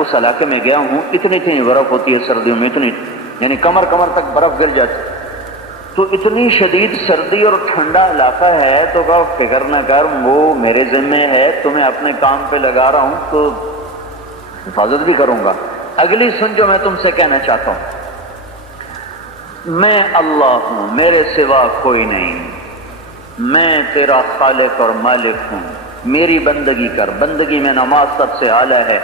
اس علاقے میں گیا ہوں، اتنی اتنی برف ہوتی ہے سردیوں میں، اتنی یعنی کمر تک برف گر جاتی، تو اتنی شدید سردی اور ٹھنڈا علاقہ ہے، تو کہا فکر نہ کر، وہ میرے ذمہ ہے، تمہیں اپنے کام پہ لگا رہا ہوں تو حفاظت بھی کروں گا۔ اگلی سن جو میں تم سے کہنا چاہتا ہوں، میں اللہ ہوں، میرے سوا کوئی نہیں، میں تیرا خالق اور مالک ہوں، میری بندگی کر، بندگی میں نماز سب سے اعلیٰ ہے،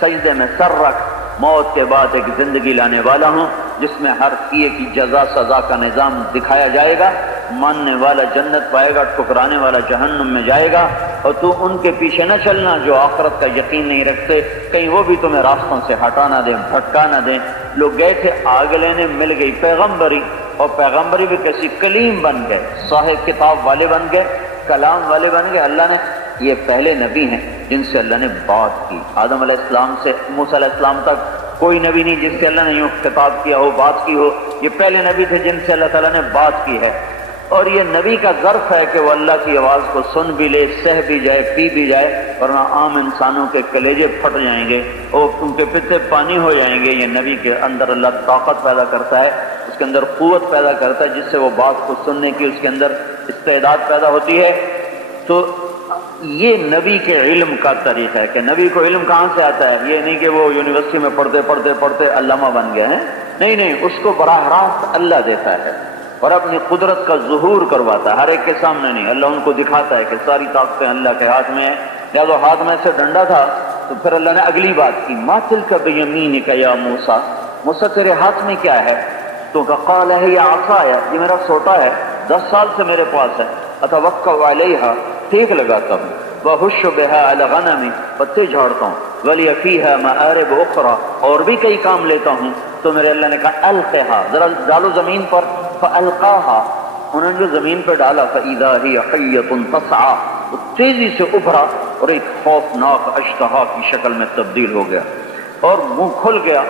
سجدے میں سر رکھ، موت کے بعد ایک زندگی لانے والا ہوں جس میں ہر کیے کی جزا سزا کا نظام دکھایا جائے گا، ماننے والا جنت پائے گا، ٹھکرانے والا جہنم میں جائے گا، اور تو ان کے پیچھے نہ چلنا جو آخرت کا یقین نہیں رکھتے، کہیں وہ بھی تمہیں راستوں سے ہٹا نہ دیں، بھٹکا نہ دیں۔ لوگ گئے تھے آگ لینے، مل گئی پیغمبری، اور پیغمبری بھی کسی کلیم بن گئے، صاحب کتاب والے بن گئے، کلام والے بن گئے۔ اللہ نے یہ پہلے نبی ہیں جن سے اللہ نے بات کی، آدم علیہ السلام سے موسیٰ علیہ السلام تک کوئی نبی نہیں جس سے اللہ نے یوں خطاب کیا ہو، بات کی ہو، یہ پہلے نبی تھے جن سے اللہ تعالیٰ نے بات کی ہے۔ اور یہ نبی کا ظرف ہے کہ وہ اللہ کی آواز کو سن بھی لے، سہ بھی جائے، پی بھی جائے، ورنہ عام انسانوں کے کلیجے پھٹ جائیں گے اور ان کے پتے پانی ہو جائیں گے۔ یہ نبی کے اندر اللہ طاقت پیدا کرتا ہے، اس کے اندر قوت پیدا کرتا ہے، جس سے وہ بات کو سننے کی اس کے اندر استعداد پیدا ہوتی ہے۔ تو یہ نبی کے علم کا طریقہ ہے کہ نبی کو علم کہاں سے آتا ہے، یہ نہیں کہ وہ یونیورسٹی میں پڑھتے علامہ بن گئے ہیں، نہیں، اس کو براہ راست اللہ دیتا ہے اور اپنی قدرت کا ظہور کرواتا ہے، ہر ایک کے سامنے نہیں، اللہ ان کو دکھاتا ہے کہ ساری طاقتیں اللہ کے ہاتھ میں ہیں۔ جب ہاتھ میں سے ڈنڈا تھا تو پھر اللہ نے اگلی بات کی، ما تلک بیمینک یا موسیٰ، موسیٰ تیرے ہاتھ میں کیا ہے؟ تو قال ہے یا عصایا، یہ میرا سوٹا ہے، 10 سال سے میرے پاس ہے، اتوکل علیہا، ٹیک لگاتا ہوں، وَأَحُشُّ بِهَا عَلَى غَنَمِ، پتے جھاڑتا ہوں، وَلِيَ فِيهَا مَآرِبُ أُخْرَى، اور بھی کئی کام لیتا ہوں۔ تو میرے اللہ نے کہا القها، ذرا ڈالو زمین پر، فَأَلْقَاهَا، انہوں نے جو زمین پہ ڈالا، فَإِذَا هِيَ حَيَّةٌ تَسْعَىٰ، وہ تیزی سے ابھرا اور ایک خوفناک اشتہا کی شکل میں تبدیل ہو گیا اور منہ کھل گیا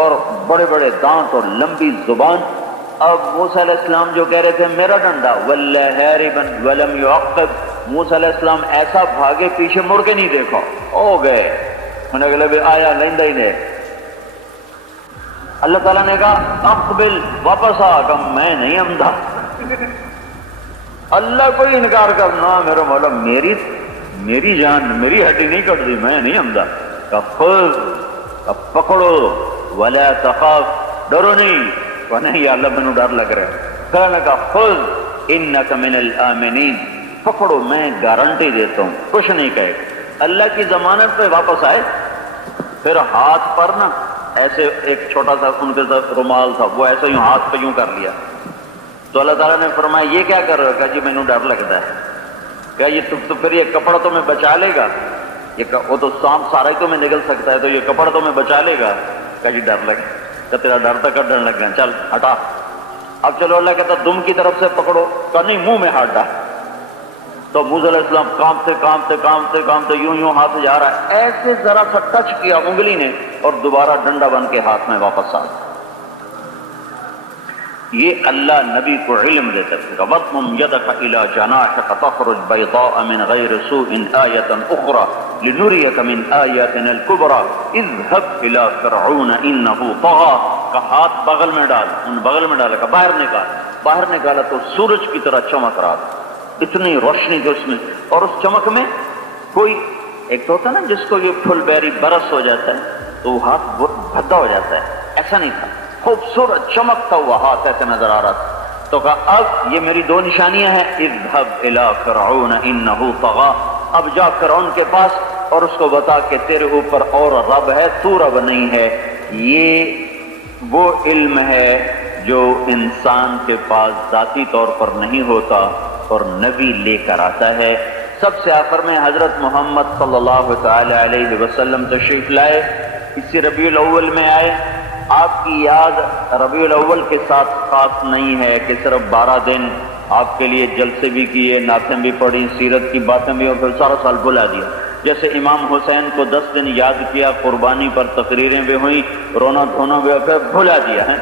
اور بڑے بڑے دانت اور لمبی زبان۔ اب موسیٰ علیہ السلام جو کہہ رہے تھے میرا ڈنڈا، وَلَّا هَارِبًا وَلَمْ يُعَقِّبْ، موسیٰ علیہ السلام ایسا بھاگے پیچھے مڑ کے نہیں دیکھا، ہو گئے، انہیں اگلے بھی آیا لیندہ ہی نہیں۔ اللہ تعالیٰ نے کہا اقبل، واپس آ، کہ میں نہیں عمدہ۔ اللہ کوئی انکار کرنا، میرا مولا میری جان میری ہڈی نہیں کٹ دی، میں نہیں عمدہ۔ کہ خذ، کہ پکڑو، ولا تخاف، ڈرو نہیں، کہ نہیں یا اللہ مجھے ڈر لگ رہا ہے۔ پھر اللہ نے کہا خذ انک من الآمنین، پکڑو میں گارنٹی دیتا ہوں، کچھ نہیں کہے۔ اللہ کی ضمانت پہ واپس آئے، پھر ہاتھ پر نا ایسے ایک چھوٹا سا ان کے ساتھ رومال تھا، وہ ایسے یوں ہاتھ پہ یوں کر لیا۔ تو اللہ تعالیٰ نے فرمایا یہ کیا کر رہے ہو؟ کہا جی مینوں ڈر لگتا ہے۔ کہا یہ تو پھر یہ کپڑا تو میں بچا لے گا، وہ تو سانپ سارا ہی تو میں نگل سکتا ہے، تو یہ کپڑا تو میں بچا لے گا۔ کہا جی ڈر لگے، کہ تیرا ڈر تک ڈر لگ گیا، چل ہٹا۔ اب چلو اللہ کہتا دم کی طرف سے پکڑو، کہا نہیں منہ میں ہاتھ ڈال۔ تو موسیٰ علیہ السلام کانپتے یوں ہاتھ جا رہا ہے، ایسے ذرا سا ٹچ کیا انگلی نے اور دوبارہ ڈنڈا بن کے ہاتھ میں واپس آ گیا۔ یہ اللہ نبی کو علم دیتا ہے۔ وَاضْمُمْ يَدَكَ إِلَىٰ جَنَاحِكَ تَخْرُجْ بَيْضَاءَ مِنْ غَيْرِ سُوءٍ آيَةً أُخْرَىٰ لِنُرِيَكَ مِنْ آيَاتِنَا الْكُبْرَىٰ اذْهَبْ إِلَىٰ فِرْعَوْنَ إِنَّهُ طَغَىٰ، کا ہاتھ بغل میں ڈال، ان بغل میں ڈالا، کا باہر نکالا تو سورج کی طرح چمک رہا تھا، اتنی روشنی تھی اس میں، اور اس چمک میں کوئی ایک تو ہوتا نا جس کو یہ پھل بیری برس ہو جاتا ہے تو وہ ہاتھ بھدا ہو جاتا ہے، ایسا نہیں تھا، خوبصورت چمکتا ہوا ہاتھ ایسے نظر آ رہا تھا۔ تو کہا اب یہ میری 2 نشانیاں ہیں، اذهب الى فرعون انه طغى، اب جا فرعون کے پاس اور اس کو بتا کہ تیرے اوپر اور رب ہے، تو رب نہیں ہے۔ یہ وہ علم ہے جو انسان کے پاس ذاتی طور پر نہیں ہوتا اور نبی لے کر آتا ہے۔ سب سے آخر میں حضرت محمد صلی اللہ تعالی علیہ وسلم تشریف لائے، اسی ربیع الاول میں آئے۔ آپ کی یاد ربیع الاول کے ساتھ خاص نہیں ہے کہ صرف 12 دن آپ کے لیے جلسے بھی کیے، نعتیں بھی پڑھی، سیرت کی باتیں بھی، اور پھر سارا سال بھلا دیا۔ جیسے امام حسین کو 10 دن یاد کیا، قربانی پر تقریریں بھی ہوئیں، رونا دھونا بھی، پھر بھلا دیا ہے۔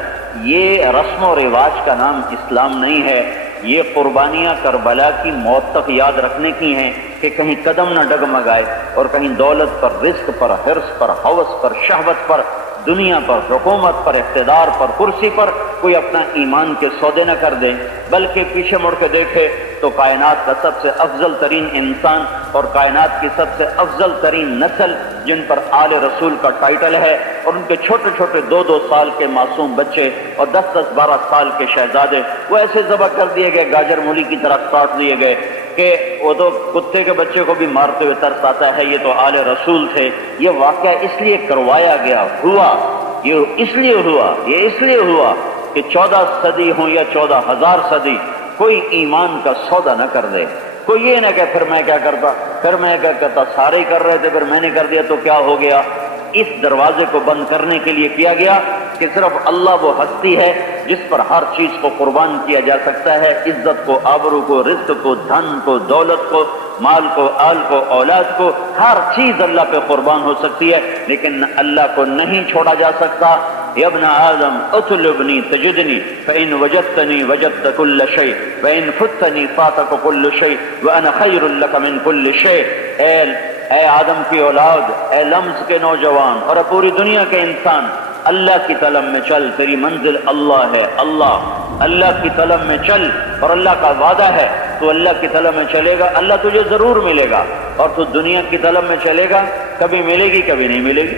یہ رسم و رواج کا نام اسلام نہیں ہے۔ یہ قربانیاں کربلا کی موت تک یاد رکھنے کی ہیں کہ کہیں قدم نہ ڈگمگائے اور کہیں دولت پر، رزق پر، حرص پر، ہوس پر، شہوت پر، دنیا پر، حکومت پر، اقتدار پر، کرسی پر کوئی اپنا ایمان کے سودے نہ کر دے، بلکہ پیچھے مڑ کے دیکھے تو کائنات کا سب سے افضل ترین انسان اور کائنات کی سب سے افضل ترین نسل جن پر آل رسول کا ٹائٹل ہے، اور ان کے چھوٹے چھوٹے 2-2 سال کے معصوم بچے اور 10-10 12 سال کے شہزادے وہ ایسے ذبح کر دیے گئے، گاجر مولی کی طرح کاٹ دیے گئے کہ وہ تو کتے کے بچے کو بھی مارتے ہوئے ترس آتا ہے، یہ تو آل رسول تھے۔ یہ واقعہ اس لیے کروایا گیا، ہوا یہ اس لیے ہوا کہ 14 صدی ہوں یا 14,000 صدی کوئی ایمان کا سودا نہ کر دے، کوئی یہ نہ کہ پھر میں کیا کرتا، سارے ہی کر رہے تھے پھر میں نے کر دیا تو کیا ہو گیا۔ اس دروازے کو بند کرنے کے لیے کیا گیا کہ صرف اللہ وہ ہستی ہے جس پر ہر چیز کو قربان کیا جا سکتا ہے، عزت کو، آبرو کو، رزق کو، دھن کو، دولت کو، مال کو، آل کو، اولاد کو، ہر چیز اللہ پہ قربان ہو سکتی ہے، لیکن اللہ کو نہیں چھوڑا جا سکتا۔ یا ابن آدم اطلبنی تجدنی فإن وجدتنی وجدت كل شيء وإن فتنی فاتک كل شيء وأنا خیر لك من كل شيء۔ اے آدم کی اولاد، اے لمز کے نوجوان اور پوری دنیا کے انسان، اللہ کی طلب میں چل، تیری منزل اللہ ہے، اللہ کی طلب میں چل، اور اللہ کا وعدہ ہے تو اللہ کی طلب میں چلے گا اللہ تجھے ضرور ملے گا، اور تو دنیا کی طلب میں چلے گا کبھی ملے گی کبھی نہیں ملے گی۔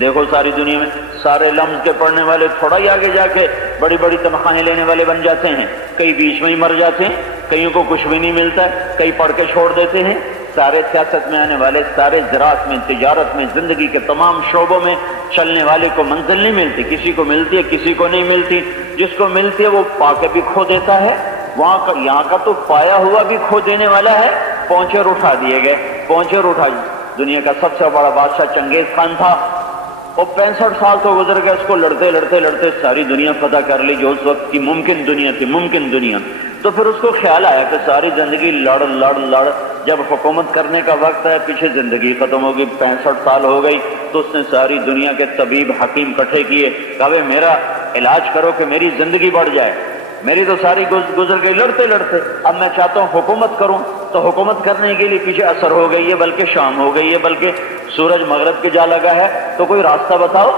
دیکھو ساری دنیا میں سارے لمز کے پڑھنے والے تھوڑا ہی آگے جا کے بڑی بڑی تنخواہیں لینے والے بن جاتے ہیں، کئی بیچ میں ہی مر جاتے ہیں، کئیوں کو کچھ بھی نہیں ملتا ہے، کئی پڑھ کے چھوڑ دیتے ہیں۔ سارے سیاست میں آنے والے، سارے زراعت میں، تجارت میں، زندگی کے تمام شعبوں میں چلنے والے کو منزل نہیں ملتی، کسی کو ملتی ہے کسی کو نہیں ملتی، جس کو ملتی ہے وہ پا کے بھی کھو دیتا ہے، یہاں کا تو پایا ہوا بھی کھو دینے والا ہے۔ پونچر اٹھا دیے گئے، دنیا کا سب سے بڑا بادشاہ چنگیز خان تھا، وہ 65 سال تو گزر گئے، اس کو لڑتے لڑتے ساری دنیا فتح کر لی جو اس وقت کی ممکن دنیا۔ تو پھر اس کو خیال آیا کہ ساری زندگی لڑ جب حکومت کرنے کا وقت ہے، پیچھے زندگی ختم ہوگی، 65 سال ہو گئی، تو اس نے ساری دنیا کے طبیب حکیم اکٹھے کیے، کہا بھئی میرا علاج کرو کہ میری زندگی بڑھ جائے، میری تو ساری گزر گئی لڑتے، اب میں چاہتا ہوں حکومت کروں۔ تو حکومت کرنے کے لیے پیچھے اثر ہو گئی ہے، بلکہ شام ہو گئی ہے، بلکہ سورج مغرب کے جا لگا ہے، تو کوئی راستہ بتاؤ۔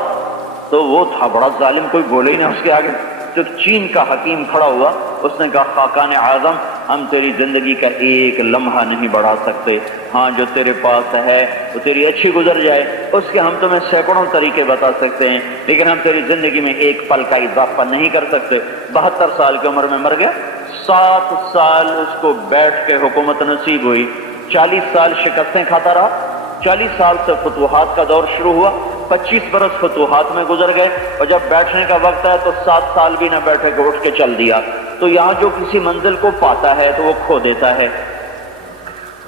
تو وہ تھا بڑا ظالم، کوئی بولے ہی نہ اس کے آگے۔ تو چین کا حکیم کھڑا ہوا، اس نے کہا خاقان اعظم، ہم تیری زندگی کا ایک لمحہ نہیں بڑھا سکتے، ہاں جو تیرے پاس ہے وہ تیری اچھی گزر جائے، اس کے ہم تمہیں سینکڑوں طریقے بتا سکتے ہیں، لیکن ہم تیری زندگی میں ایک پل کا اضافہ نہیں کر سکتے۔ 72 سال کی عمر میں مر گیا، 7 سال اس کو بیٹھ کے حکومت نصیب ہوئی، 40 سال شکستیں کھاتا رہا، 40 سال سے فتوحات کا دور شروع ہوا، 25 برس فتوحات میں گزر گئے، اور جب بیٹھنے کا وقت ہے تو 7 سال بھی نہ بیٹھے کہ اٹھ کے چل دیا۔ تو یہاں جو کسی منزل کو پاتا ہے تو وہ کھو دیتا ہے۔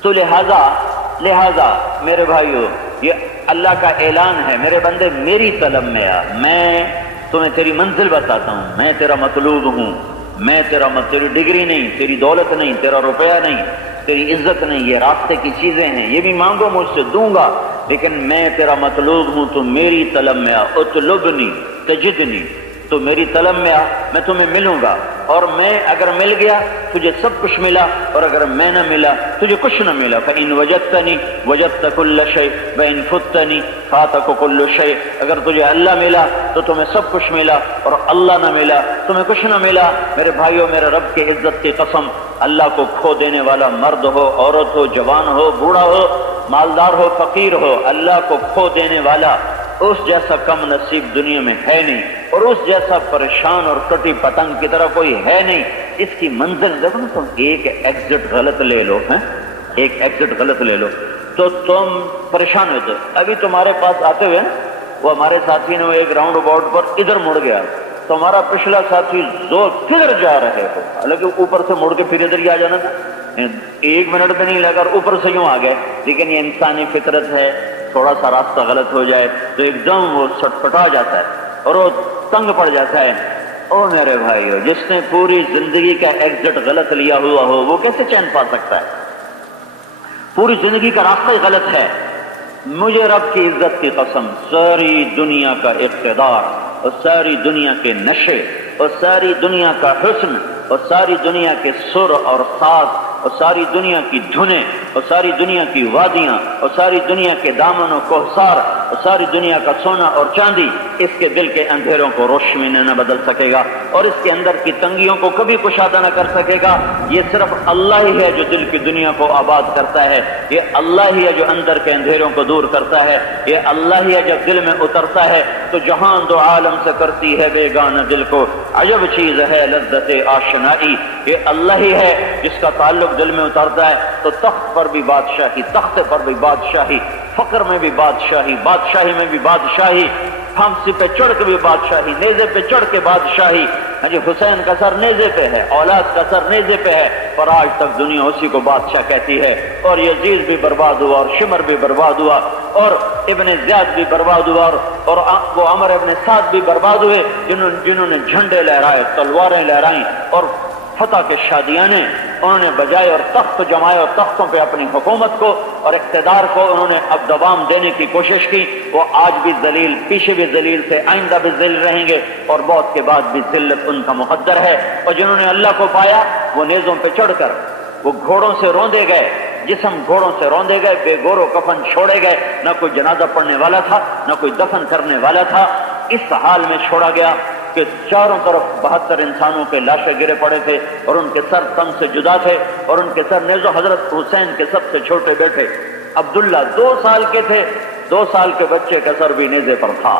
تو لہذا میرے بھائیو، یہ اللہ کا اعلان ہے، میرے بندے میری طلب میں آ، میں تمہیں تیری منزل بتاتا ہوں، میں تیرا مطلوب ہوں، میں تیری ڈگری نہیں، تیری دولت نہیں، تیرا روپیہ نہیں، تیری عزت نہیں، یہ راستے کی چیزیں ہیں، یہ بھی مانگو مجھ سے دوں گا، لیکن میں تیرا مطلوب ہوں، تو میری طلب میں آ، اطلبنی تجدنی، تو میری طلب میں آ، میں تمہیں ملوں گا، اور میں اگر مل گیا تجھے سب کچھ ملا، اور اگر میں نہ ملا تجھے کچھ نہ ملا۔ فإن وجدتنی وجدت كل شيء وإن فتنی فاتک كل شيء، اگر تجھے اللہ ملا تو تمہیں سب کچھ ملا، اور اللہ نہ ملا تمہیں کچھ نہ ملا۔ میرے بھائیوں، میرے رب کی عزت کی قسم، اللہ کو کھو دینے والا مرد ہو، عورت ہو، جوان ہو، بوڑھا ہو، مالدار ہو، فقیر ہو، اللہ کو کھو دینے والا اس جیسا کم نصیب دنیا میں ہے نہیں، اور اس جیسا پریشان اور کٹی پتنگ کی طرح کوئی ہے نہیں۔ اس کی منزل دیکھو نا، تم ایک ایگزٹ غلط لے لو، ایک ایگزٹ غلط لے لو تو تم پریشان ہو جاؤ۔ ابھی تمہارے پاس آتے ہوئے وہ ہمارے ساتھی نے وہ ایک راؤنڈ اباؤٹ پر ادھر مڑ گیا، تو ہمارا پچھلا ساتھی زور کدھر جا رہے ہو، حالانکہ اوپر سے مڑ کے پھر ادھر ہی آ جانا تھا، 1 منٹ بھی نہیں لگا اور اوپر سے یوں آ گئے۔ لیکن یہ انسانی فطرت ہے، تھوڑا سا راستہ غلط ہو جائے تو ایک دم وہ سٹپٹا جاتا ہے اور وہ تنگ پڑ جاتا ہے۔ او میرے بھائیو، جس نے پوری زندگی کا ایگزٹ غلط لیا ہوا ہو وہ کیسے چین پا سکتا ہے؟ پوری زندگی کا راستہ ہی غلط ہے۔ مجھے رب کی عزت کی قسم، ساری دنیا کا اقتدار اور ساری دنیا کے نشے اور ساری دنیا کا حسن اور ساری دنیا کے سر اور ساز اور ساری دنیا کی دھنیں اور ساری دنیا کی وادیاں اور ساری دنیا کے دامن و کوہسار اور ساری دنیا کا سونا اور چاندی اس کے دل کے اندھیروں کو روشنی میں نہ بدل سکے گا، اور اس کے اندر کی تنگیوں کو کبھی کشادہ نہ کر سکے گا۔ یہ صرف اللہ ہی ہے جو دل کی دنیا کو آباد کرتا ہے، یہ اللہ ہی ہے جو اندر کے اندھیروں کو دور کرتا ہے، یہ اللہ ہی ہے جب دل میں اترتا ہے تو جہاں دو عالم سے کرتی ہے بیگانہ دل کو عجب چیز ہے لذت آشنائی۔ یہ اللہ ہی ہے جس کا تعلق دل میں اترتا ہے تو تخت پر بھی بادشاہی، تخت پر بھی بادشاہی، فقر میں بھی بادشاہی، بادشاہی میں بھی بادشاہی، پھانسی پہ چڑھ کے بھی بادشاہی، نیزے پہ چڑھ کے بادشاہی۔ حسین کا سر نیزے پہ ہے، اولاد کا سر نیزے پہ ہے، پر آج تک دنیا اسی کو بادشاہ کہتی ہے۔ اور یزید بھی برباد ہوا اور شمر بھی برباد ہوا اور ابن زیاد بھی برباد ہوا اور وہ عمر ابن سعد بھی برباد ہوئے جنہوں نے جھنڈے لہرائے، تلواریں لہرائیں اور فتح کے شادیانے انہوں نے بجائے اور تخت جمائے اور تختوں پہ اپنی حکومت کو اور اقتدار کو انہوں نے اب دوام دینے کی کوشش کی۔ وہ آج بھی ذلیل، پیچھے بھی ذلیل تھے، آئندہ بھی ذلیل رہیں گے اور موت کے بعد بھی ذلت ان کا مقدر ہے۔ اور جنہوں نے اللہ کو پایا وہ نیزوں پہ چڑھ کر وہ گھوڑوں سے روندے گئے، جسم گھوڑوں سے روندے گئے، بے گور و کفن چھوڑے گئے، نہ کوئی جنازہ پڑھنے والا تھا نہ کوئی دفن کرنے والا تھا۔ اس حال میں چھوڑا گیا کہ چاروں طرف 72 انسانوں کے لاشیں گرے پڑے تھے اور ان کے سر تن سے جدا تھے اور ان کے سر نیزوں حضرت حسین کے سب سے چھوٹے بیٹے عبداللہ 2 سال کے تھے، 2 سال کے بچے کا سر بھی نیزے پر تھا۔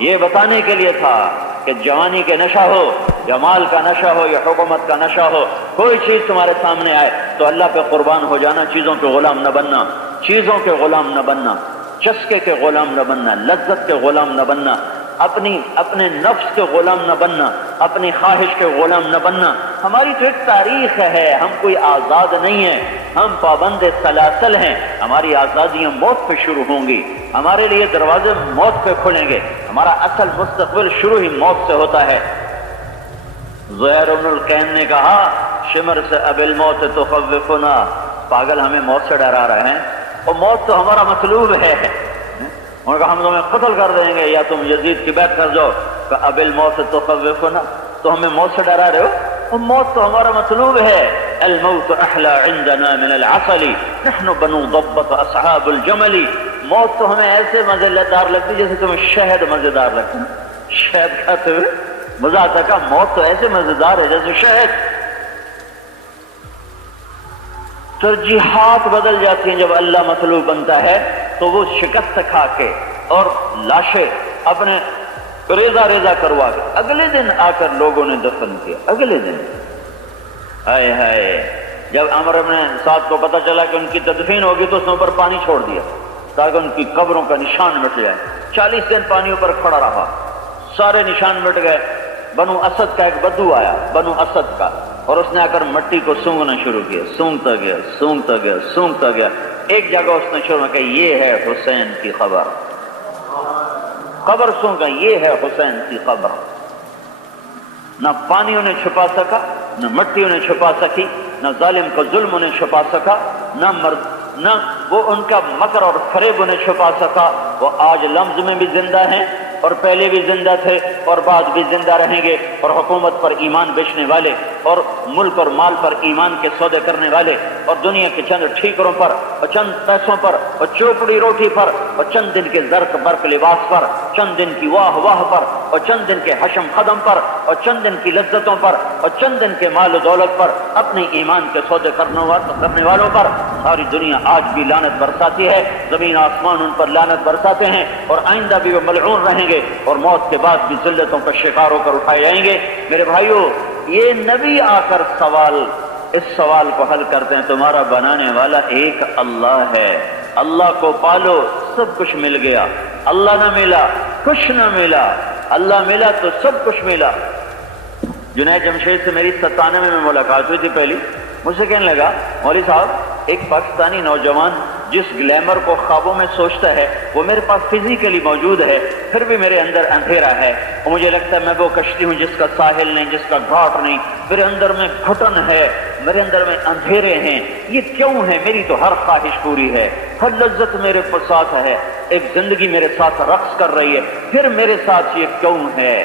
یہ بتانے کے لیے تھا کہ جوانی کے نشہ ہو یا مال کا نشہ ہو یا حکومت کا نشہ ہو، کوئی چیز تمہارے سامنے آئے تو اللہ پہ قربان ہو جانا، چیزوں کے غلام نہ بننا، چیزوں کے غلام نہ بننا، چسکے کے غلام نہ بننا، لذت کے غلام نہ بننا، اپنے نفس کے غلام نہ بننا، اپنی خواہش کے غلام نہ بننا۔ ہماری تو ایک تاریخ ہے، ہم کوئی آزاد نہیں ہیں، ہم پابند سلاسل ہیں۔ ہماری آزادیاں موت پہ شروع ہوں گی، ہمارے لیے دروازے موت پہ کھلیں گے، ہمارا اصل مستقبل شروع ہی موت سے ہوتا ہے۔ زہیر بن القین نے کہا شمر سے اب الموت تخوفنا، پاگل ہمیں موت سے ڈرا رہے ہیں اور موت تو ہمارا مطلوب ہے۔ انہوں نے کہا ہم تمہیں قتل کر دیں گے یا تم یزید کی بیعت کر جاؤ، کہ اب الموت تخوفنا، تو ہمیں موت سے ڈرا رہے ہو، اور موت تو ہمارا مطلوب ہے۔ الموت احلی عندنا من العسل نحن بنو ضبۃ اصحاب الجمل، موت تو ہمیں ایسے مزیدار لگتی جیسے تمہیں شہد مزیدار لگتا ہے، شہد کھاتے ہوئے مزہ آتا ہے، موت تو ایسے مزیدار ہے جیسے شہد۔ ترجیحات بدل جاتی ہیں جب اللہ مطلوب بنتا ہے تو وہ شکست کھا کے اور لاشیں اپنے ریزہ ریزہ کروا کے اگلے دن آ کر لوگوں نے دفن کیا۔ اگلے دن ہائے ہائے، جب عمر بن سعد کو پتہ چلا کہ ان کی تدفین ہوگی تو اس نے اوپر پانی چھوڑ دیا تاکہ ان کی قبروں کا نشان مٹ جائے۔ 40 دن پانی اوپر کھڑا رہا، سارے نشان مٹ گئے۔ بنو اسد کا ایک بدو آیا، بنو اسد کا، اور اس نے آ کر مٹی کو سونگنا شروع کیا، سونگتا گیا سونگتا گیا سونگتا گیا۔ ایک جگہ اس نے شروع کہ یہ ہے حسین کی قبر، قبر سونگا، یہ ہے حسین کی قبر۔ نہ پانی انہیں چھپا سکا، نہ مٹی انہیں چھپا سکی، نہ ظالم کا ظلم انہیں چھپا سکا، نہ وہ ان کا مکر اور فریب انہیں چھپا سکا۔ وہ آج لمز میں بھی زندہ ہیں اور پہلے بھی زندہ تھے اور بعد بھی زندہ رہیں گے، اور حکومت پر ایمان بیچنے والے اور ملک اور مال پر ایمان کے سودے کرنے والے اور دنیا کے چند ٹھیکروں پر اور چند پیسوں پر اور چوپڑی روٹی پر اور چند دن کے زرق برق لباس پر، چند دن کی واہ واہ پر اور چند دن کے حشم قدم پر اور چند دن کی لذتوں پر اور چند دن کے مال و دولت پر، اپنے ایمان کے سودے کرنے والوں پر ساری دنیا آج بھی لعنت برساتی ہے، زمین آسمان ان پر لعنت برساتے ہیں، اور آئندہ بھی وہ ملعون رہیں گے اور موت کے بعد بھی ذلتوں کا شکار ہو کر اٹھائے جائیں گے۔ میرے بھائیو، یہ نبی آ کر اس سوال کو حل کرتے ہیں۔ تمہارا بنانے والا ایک اللہ ہے، اللہ کو پالو، سب کچھ مل گیا۔ اللہ نہ ملا کچھ نہ ملا، اللہ ملا تو سب کچھ ملا۔ جنید جمشید سے میری 97 میں ملاقات ہوئی تھی پہلی، مجھ سے کہنے لگا مولوی صاحب ایک پاکستانی نوجوان جس گلیمر کو خوابوں میں سوچتا ہے وہ میرے پاس فزیکلی موجود ہے، پھر بھی میرے اندر اندھیرا ہے، اور مجھے لگتا ہے میں وہ کشتی ہوں جس کا ساحل نہیں، جس کا گھاٹ نہیں، میرے اندر میں گھٹن ہے، میرے اندر میں اندھیرے ہیں، یہ کیوں ہے؟ میری تو ہر خواہش پوری ہے، ہر لذت میرے ساتھ ہے، ایک زندگی میرے ساتھ رقص کر رہی ہے، پھر میرے ساتھ یہ کیوں ہے؟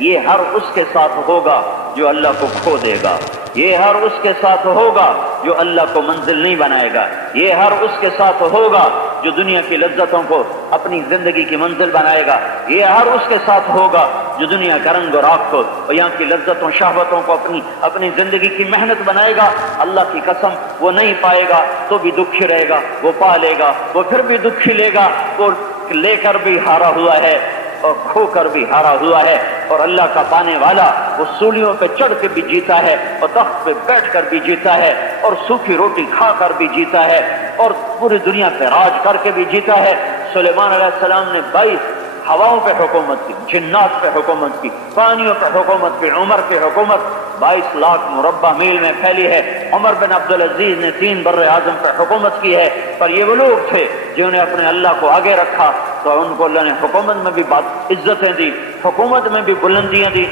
یہ ہر اس کے ساتھ ہوگا جو اللہ کو کھو دے گا۔ یہ ہر اس کے ساتھ ہوگا جو اللہ کو منزل نہیں بنائے گا، یہ ہر اس کے ساتھ ہوگا جو دنیا کی لذتوں کو اپنی زندگی کی منزل بنائے گا، یہ ہر اس کے ساتھ ہوگا جو دنیا کا رنگ و راگ کو اور یہاں کی لذتوں شہوتوں کو اپنی زندگی کی محنت بنائے گا۔ اللہ کی قسم وہ نہیں پائے گا تو بھی دکھی رہے گا، وہ پا لے گا وہ پھر بھی دکھی لے گا، وہ لے کر بھی ہارا ہوا ہے اور کھو کر بھی ہارا ہوا ہے، اور اللہ کا پانے والا وہ سولیوں پہ چڑھ کے بھی جیتا ہے اور تخت پہ بیٹھ کر بھی جیتا ہے اور سوکھی روٹی کھا کر بھی جیتا ہے اور پوری دنیا پہ راج کر کے بھی جیتا ہے۔ سلیمان علیہ السلام نے 22 ہواؤں پہ حکومت کی، جنات پہ حکومت کی، پانیوں پہ حکومت کی، عمر پہ حکومت 22 لاکھ مربع میل میں پھیلی ہے۔ عمر بن عبدالعزیز نے 3 بر اعظم پہ حکومت کی ہے، پر یہ وہ لوگ تھے جنہوں نے اپنے اللہ کو آگے رکھا تو ان کو اللہ نے حکومت میں بھی عزتیں دی، حکومت میں بھی بلندیاں دی۔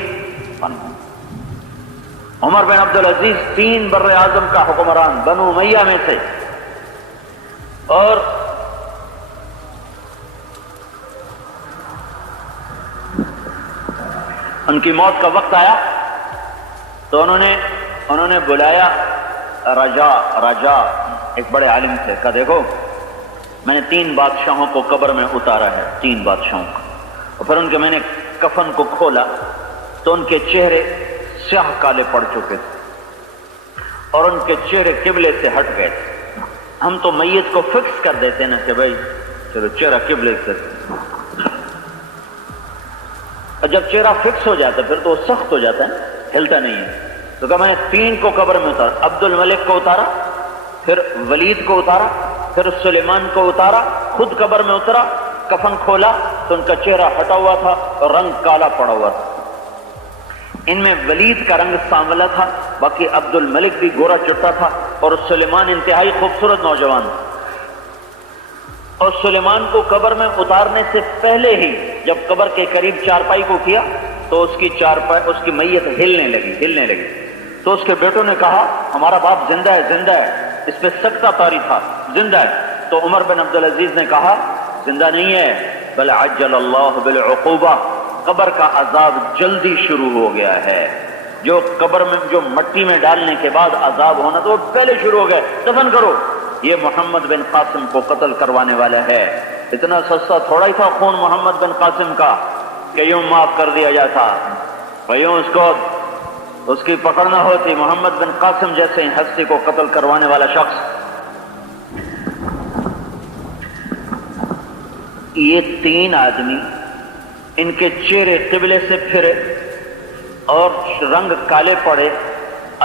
عمر بن عبدالعزیز 3 بر اعظم کا حکمران بنو امیہ میں تھے، اور ان کی موت کا وقت آیا تو انہوں نے بلایا رجا ایک بڑے عالم تھے، کہا دیکھو میں نے 3 بادشاہوں کو قبر میں اتارا ہے، 3 بادشاہوں کو، اور پھر ان کے میں نے کفن کو کھولا تو ان کے چہرے سیاہ کالے پڑ چکے تھے اور ان کے چہرے قبلے سے ہٹ گئے تھے۔ ہم تو میت کو فکس کر دیتے نا کہ بھائی چلو چہرہ قبلے سے، اور جب چہرہ فکس ہو جاتا ہے پھر تو وہ سخت ہو جاتا ہے، ہلتا نہیں ہے۔ تو کہا میں نے 3 کو قبر میں اتارا، عبد الملک کو اتارا، پھر ولید کو اتارا، پھر سلیمان کو اتارا، خود قبر میں اترا، کفن کھولا تو ان کا چہرہ ہٹا ہوا تھا اور رنگ کالا پڑا ہوا تھا۔ ان میں ولید کا رنگ سانولا تھا، باقی عبد الملک بھی گورا چٹا تھا، اور سلیمان انتہائی خوبصورت نوجوان تھا۔ اور سلیمان کو قبر میں اتارنے سے پہلے ہی جب قبر کے قریب چارپائی کو کیا تو اس کی میت ہلنے لگی تو اس کے بیٹوں نے کہا ہمارا باپ زندہ ہے، اس پہ سکتہ طاری تھا، زندہ ہے۔ تو عمر بن عبدالعزیز نے کہا زندہ نہیں ہے، بل عجل اللہ بالعقوبہ، قبر کا عذاب جلدی شروع ہو گیا ہے۔ جو قبر میں جو مٹی میں ڈالنے کے بعد عذاب ہونا تو وہ پہلے شروع ہو گئے، دفن کرو۔ یہ محمد بن قاسم کو قتل کروانے والا ہے۔ اتنا سستا تھوڑا ہی تھا خون محمد بن قاسم کا کہ یوں معاف کر دیا جاتا، یوں اس کی پکڑ نہ ہوتی۔ محمد بن قاسم جیسے ہستی کو قتل کروانے والا شخص، یہ 3 آدمی، ان کے چہرے قبلے سے پھرے اور رنگ کالے پڑے۔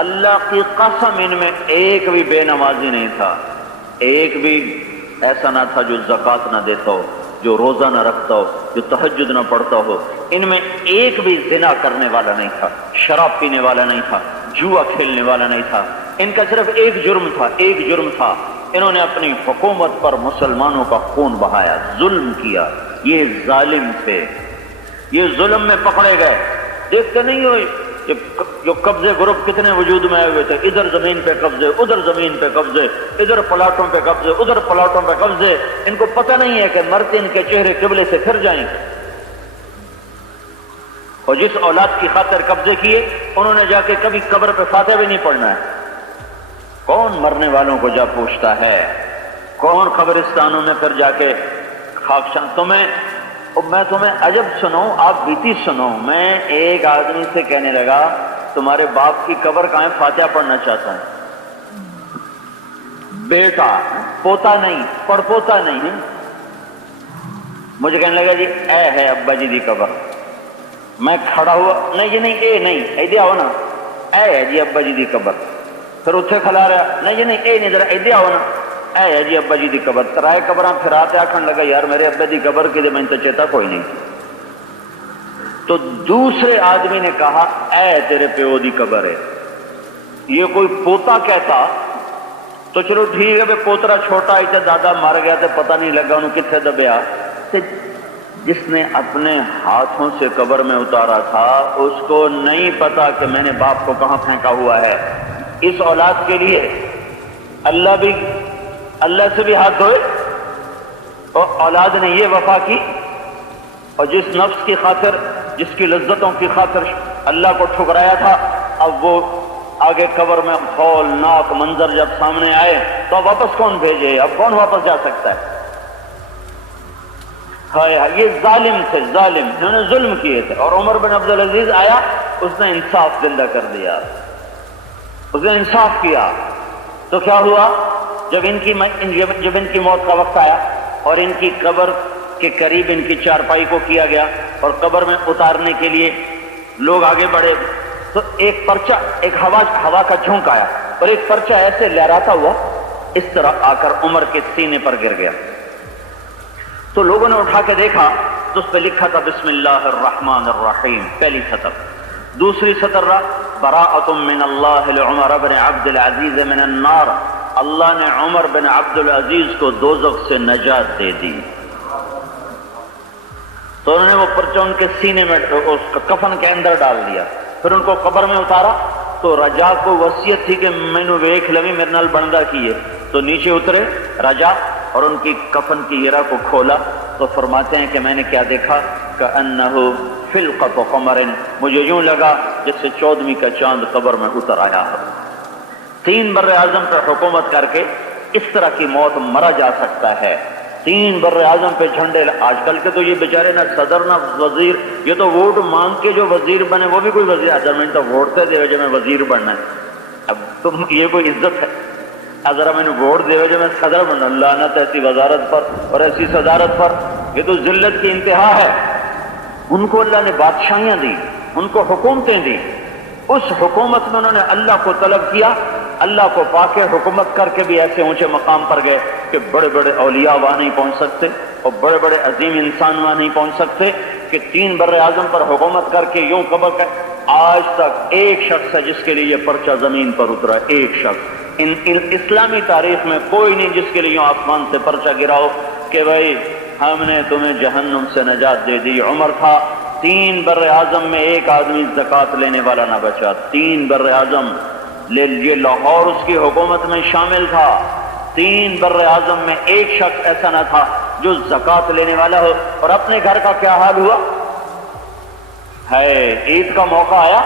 اللہ کی قسم ان میں ایک بھی بے نمازی نہیں تھا، ایک بھی ایسا نہ تھا جو زکوٰۃ نہ دیتا ہو، جو روزہ نہ رکھتا ہو، جو تہجد نہ پڑھتا ہو۔ ان میں ایک بھی زنا کرنے والا نہیں تھا، شراب پینے والا نہیں تھا، جوا کھیلنے والا نہیں تھا۔ ان کا صرف ایک جرم تھا، انہوں نے اپنی حکومت پر مسلمانوں کا خون بہایا، ظلم کیا۔ یہ ظالم تھے، یہ ظلم میں پکڑے گئے۔ دیکھتے نہیں ہو جو قبضے گروپ کتنے وجود میں آئے ہوئے تھے، ادھر زمین پہ قبضے، ادھر زمین پہ قبضے، ادھر پلاٹوں پہ قبضے، ادھر پلاٹوں پہ قبضے۔ ان کو پتہ نہیں ہے کہ مرتے ان کے چہرے قبلے سے پھر جائیں گے۔ اور جس اولاد کی خاطر قبضے کیے انہوں نے جا کے کبھی قبر پہ فاتحہ بھی نہیں پڑھنا ہے۔ کون مرنے والوں کو جا پوچھتا ہے؟ کون قبرستانوں میں پھر جا کے خاکشان؟ میں تمہیں عجب سنوں، آپ بیتی سنو۔ میں ایک آدمی سے کہنے لگا تمہارے باپ کی قبر کہاں ہے، فاتحہ پڑھنا چاہتا ہوں۔ بیٹا، پوتا نہیں، پڑپوتا نہیں ہے۔ مجھے کہنے لگا جی اے ہے ابا جی دی قبر۔ میں کھڑا ہوا، نہیں جی نہیں، اے نہیں، ایدے آؤ نا، اے ہے جی ابا جی دی قبر۔ پھر اتھے کھلا رہا، نہیں جی نہیں، اے نہیں، ذرا ایدے آؤ نا، اے ہے جی ابا جی دی قبر۔ ترائے قبراں پھر آتے آکھن لگا یار میرے ابا دی قبر کی دے میں تو چیتا کوئی نہیں۔ تو دوسرے آدمی نے کہا اے تیرے پیو دی قبر ہے۔ یہ کوئی پوتا کہتا تو چلو ٹھیک ہے، پوترا چھوٹا ہی تے دادا مر گیا تے پتہ نہیں لگا انہوں کتنے دبیا۔ جس نے اپنے ہاتھوں سے قبر میں اتارا تھا اس کو نہیں پتا کہ میں نے باپ کو کہاں پھینکا ہوا ہے۔ اس اولاد کے لیے اللہ سے بھی ہاتھ دھوئے اور اولاد نے یہ وفا کی، اور جس نفس کی خاطر، جس کی لذتوں کی خاطر اللہ کو ٹھکرایا تھا، اب آگے قبر میں ہولناک منظر جب سامنے آئے تو اب واپس کون بھیجے؟ اب کون واپس جا سکتا ہے؟ ہائے یہ ظالم تھے، ظالم، انہوں نے ظلم کیے تھے. اور عمر بن عبدالعزیز آیا، اس نے انصاف زندہ کر دیا، اس نے انصاف کیا. تو کیا ہوا؟ جب ان کی موت کا وقت آیا اور ان کی قبر کے قریب ان کی چارپائی کو کیا گیا اور قبر میں اتارنے کے لیے لوگ آگے بڑھے، تو ایک پرچہ، ایک ہوا کا جھونکا آیا اور ایک پرچہ ایسے لہراتا ہوا اس طرح آ کر عمر کے سینے پر گر گیا. تو لوگوں نے اٹھا کے دیکھا تو اس پہ لکھا تھا بسم اللہ الرحمن الرحیم، پہلی سطر. دوسری سطر رہا براءۃ من اللہ لعمر بن عبد العزیز من النار، اللہ نے عمر بن عبد العزیز کو دوزخ سے نجات دے دی. تو انہوں نے وہ پرچہ ان کے سینے میں اس کفن کے اندر ڈال دیا. پھر ان کو قبر میں اتارا تو رجا کو وصیت تھی کہ مینو ویکھ لوی میرے نال بندہ کیے. تو نیچے اترے رجا اور ان کی کفن کی ہیرا کو کھولا تو فرماتے ہیں کہ میں نے کیا دیکھا، کأنہ فلقۃ قمر، مجھے یوں لگا جیسے 14ویں کا چاند قبر میں اتر آیا. 3 بر اعظم پر حکومت کر کے اس طرح کی موت مرا جا سکتا ہے. 3 بر اعظم پہ جھنڈے، آج کل کے تو یہ بیچارے نہ صدر نہ وزیر، یہ تو ووٹ مانگ کے جو وزیر بنے وہ بھی کوئی وزیر اعظم نہیں تو ووٹ سے دے جو میں وزیر بننا ہے. اب تم یہ کوئی عزت ہے؟ اگر میں نے ووٹ دے جو میں صدر بننا، لعنت ایسی وزارت پر اور ایسی صدارت پر، یہ تو ذلت کی انتہا ہے. ان کو اللہ نے بادشاہیاں دی، ان کو حکومتیں دی، اس حکومت میں انہوں نے اللہ کو طلب کیا، اللہ کو پا کے حکومت کر کے بھی ایسے اونچے مقام پر گئے کہ بڑے بڑے اولیاء وہاں نہیں پہنچ سکتے اور بڑے بڑے عظیم انسان وہاں نہیں پہنچ سکتے. کہ 3 بر اعظم پر حکومت کر کے یوں قبر کر. آج تک ایک شخص ہے جس کے لیے یہ پرچہ زمین پر اترا، ایک شخص. اسلامی تاریخ میں کوئی نہیں جس کے لیے یوں آسمان سے پرچہ گرا ہو کہ بھائی ہم نے تمہیں جہنم سے نجات دے دی. عمر تھا. 3 بر اعظم میں ایک آدمی زکوٰۃ لینے والا نہ بچا. 3 بر اعظم، یہ لاہور اس کی حکومت میں شامل تھا. 3 بر اعظم میں ایک شخص ایسا نہ تھا جو زکوٰۃ لینے والا ہو. اور اپنے گھر کا کیا حال ہوا ہے؟ عید کا موقع آیا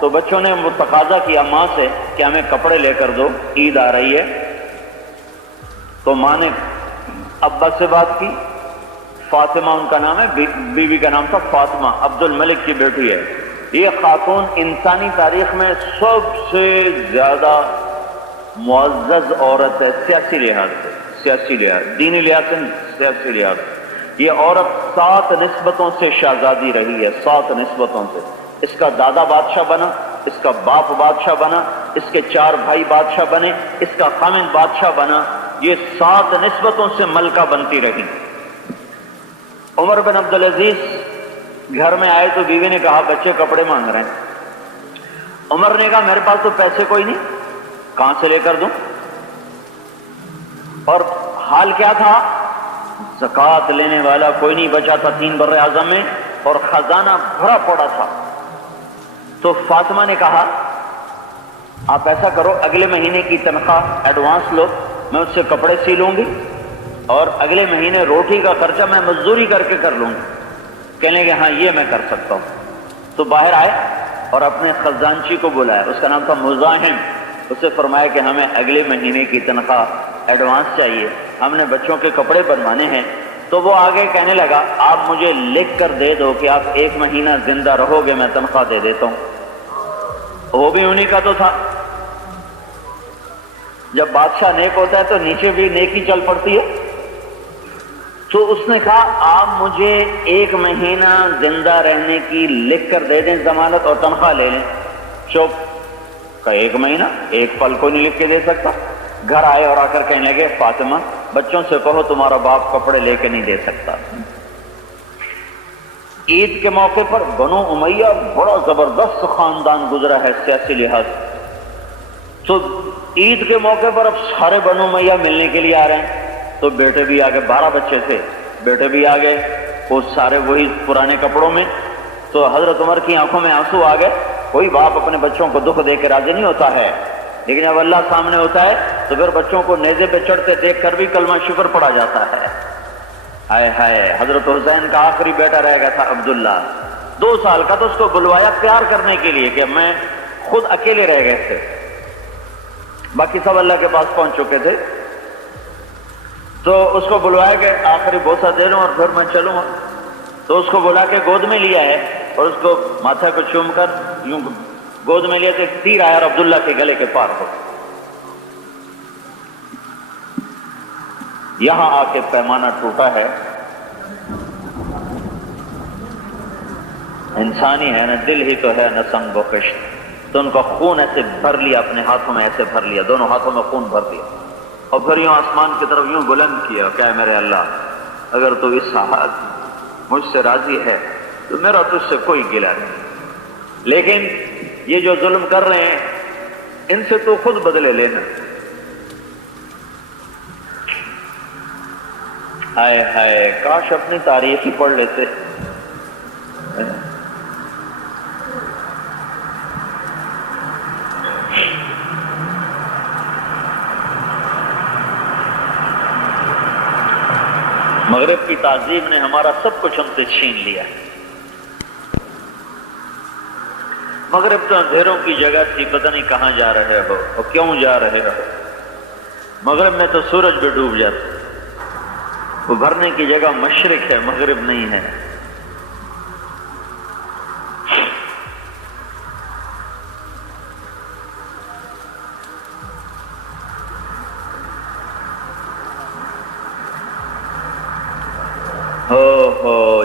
تو بچوں نے وہ تقاضا کیا ماں سے کہ ہمیں کپڑے لے کر دو، عید آ رہی ہے. تو ماں نے ابا سے بات کی. فاطمہ ان کا نام ہے، بیوی کا نام تھا فاطمہ، عبد الملک کی بیٹی ہے. یہ خاتون انسانی تاریخ میں سب سے زیادہ معزز عورت ہے، سیاسی لحاظ سے، سیاسی لحاظ، دینی لحاظ سے، سیاسی لحاظ. یہ عورت 7 نسبتوں سے شہزادی رہی ہے، 7 نسبتوں سے. اس کا دادا بادشاہ بنا، اس کا باپ بادشاہ بنا، اس کے 4 بھائی بادشاہ بنے، اس کا خامند بادشاہ بنا. یہ 7 نسبتوں سے ملکہ بنتی رہی. عمر بن عبدالعزیز گھر میں آئے تو بیوی نے کہا بچے کپڑے مانگ رہے ہیں. عمر نے کہا میرے پاس تو پیسے کوئی نہیں، کہاں سے لے کر دوں؟ اور حال کیا تھا؟ زکوٰۃ لینے والا کوئی نہیں بچا تھا 3 بر اعظم میں اور خزانہ بھرا پڑا تھا. تو فاطمہ نے کہا آپ ایسا کرو، اگلے مہینے کی تنخواہ ایڈوانس لو، میں اس سے کپڑے سی لوں گی اور اگلے مہینے روٹی کا خرچہ میں مزدوری کر کے کر لوں گی. کہنے لگے ہاں یہ میں کر سکتا ہوں. تو باہر آئے اور اپنے خزانچی کو بلایا، اس کا نام تھا مزاحم. اسے فرمایا کہ ہمیں اگلے مہینے کی تنخواہ ایڈوانس چاہیے، ہم نے بچوں کے کپڑے بنوانے ہیں. تو وہ آگے کہنے لگا آپ مجھے لکھ کر دے دو کہ آپ 1 مہینہ زندہ رہو گے، میں تنخواہ دے دیتا ہوں. وہ بھی انہی کا تو تھا. جب بادشاہ نیک ہوتا ہے تو نیچے بھی نیکی چل پڑتی ہے. تو اس نے کہا آپ مجھے 1 مہینہ زندہ رہنے کی لکھ کر دے دیں ضمانت اور تنخواہ لے لیں. چپ. کہا 1 مہینہ، ایک پل کو نہیں لکھ کے دے سکتا. گھر آئے اور آ کر کہنے لگے فاطمہ بچوں سے کہو تمہارا باپ کپڑے لے کے نہیں دے سکتا. عید کے موقع پر بنو امیہ بڑا زبردست خاندان گزرا ہے سیاسی لحاظ. تو عید کے موقع پر اب سارے بنو امیہ ملنے کے لیے آ رہے ہیں. تو بیٹے بھی آگے، 12 بچے تھے، بیٹے بھی آ گئے، وہ سارے وہی پرانے کپڑوں میں. تو حضرت عمر کی آنکھوں میں آنسو آ گئے. کوئی باپ اپنے بچوں کو دکھ دے کے راضی نہیں ہوتا ہے، لیکن جب اللہ سامنے ہوتا ہے تو پھر بچوں کو نیزے پہ چڑھتے دیکھ کر بھی کلمہ شکر پڑا جاتا ہے. ہائے ہائے، حضرت حسین کا آخری بیٹا رہ گیا تھا عبداللہ، 2 سال کا. تو اس کو بلوایا پیار کرنے کے لیے کہ میں خود اکیلے رہ گئے تھے. باقی سب اللہ کے پاس پہنچ چکے تھے. تو اس کو بلوایا کہ آخری بوسہ دے لوں اور پھر میں چلوں. تو اس کو بلا کے گود میں لیا ہے اور اس کو ماتھا کو چوم کر یوں گود میں لیا تو ایک تیر آیا اور عبداللہ کے گلے کے پار ہو. یہاں آ کے پیمانہ ٹوٹا ہے. انسانی ہے نا، دل ہی تو ہے نہ سنگ و خشت. تو ان کا خون ایسے بھر لیا، اپنے ہاتھوں میں ایسے بھر لیا، دونوں ہاتھوں میں خون بھر دیا اور پھر یوں آسمان کی طرف یوں بلند کیا کہ اے میرے اللہ، اگر تو اس حد مجھ سے راضی ہے تو میرا تجھ سے کوئی گلہ نہیں، لیکن یہ جو ظلم کر رہے ہیں ان سے تو خود بدلے لینا. ہائے ہائے، کاش اپنی تاریخ ہی پڑھ لیتے. مغرب کی تعظیم نے ہمارا سب کچھ ہم سے چھین لیا. مغرب تو اندھیروں کی جگہ تھی، پتہ نہیں کہاں جا رہے ہو اور کیوں جا رہے ہو. مغرب میں تو سورج بھی ڈوب جاتا، وہ بھرنے کی جگہ مشرق ہے، مغرب نہیں ہے.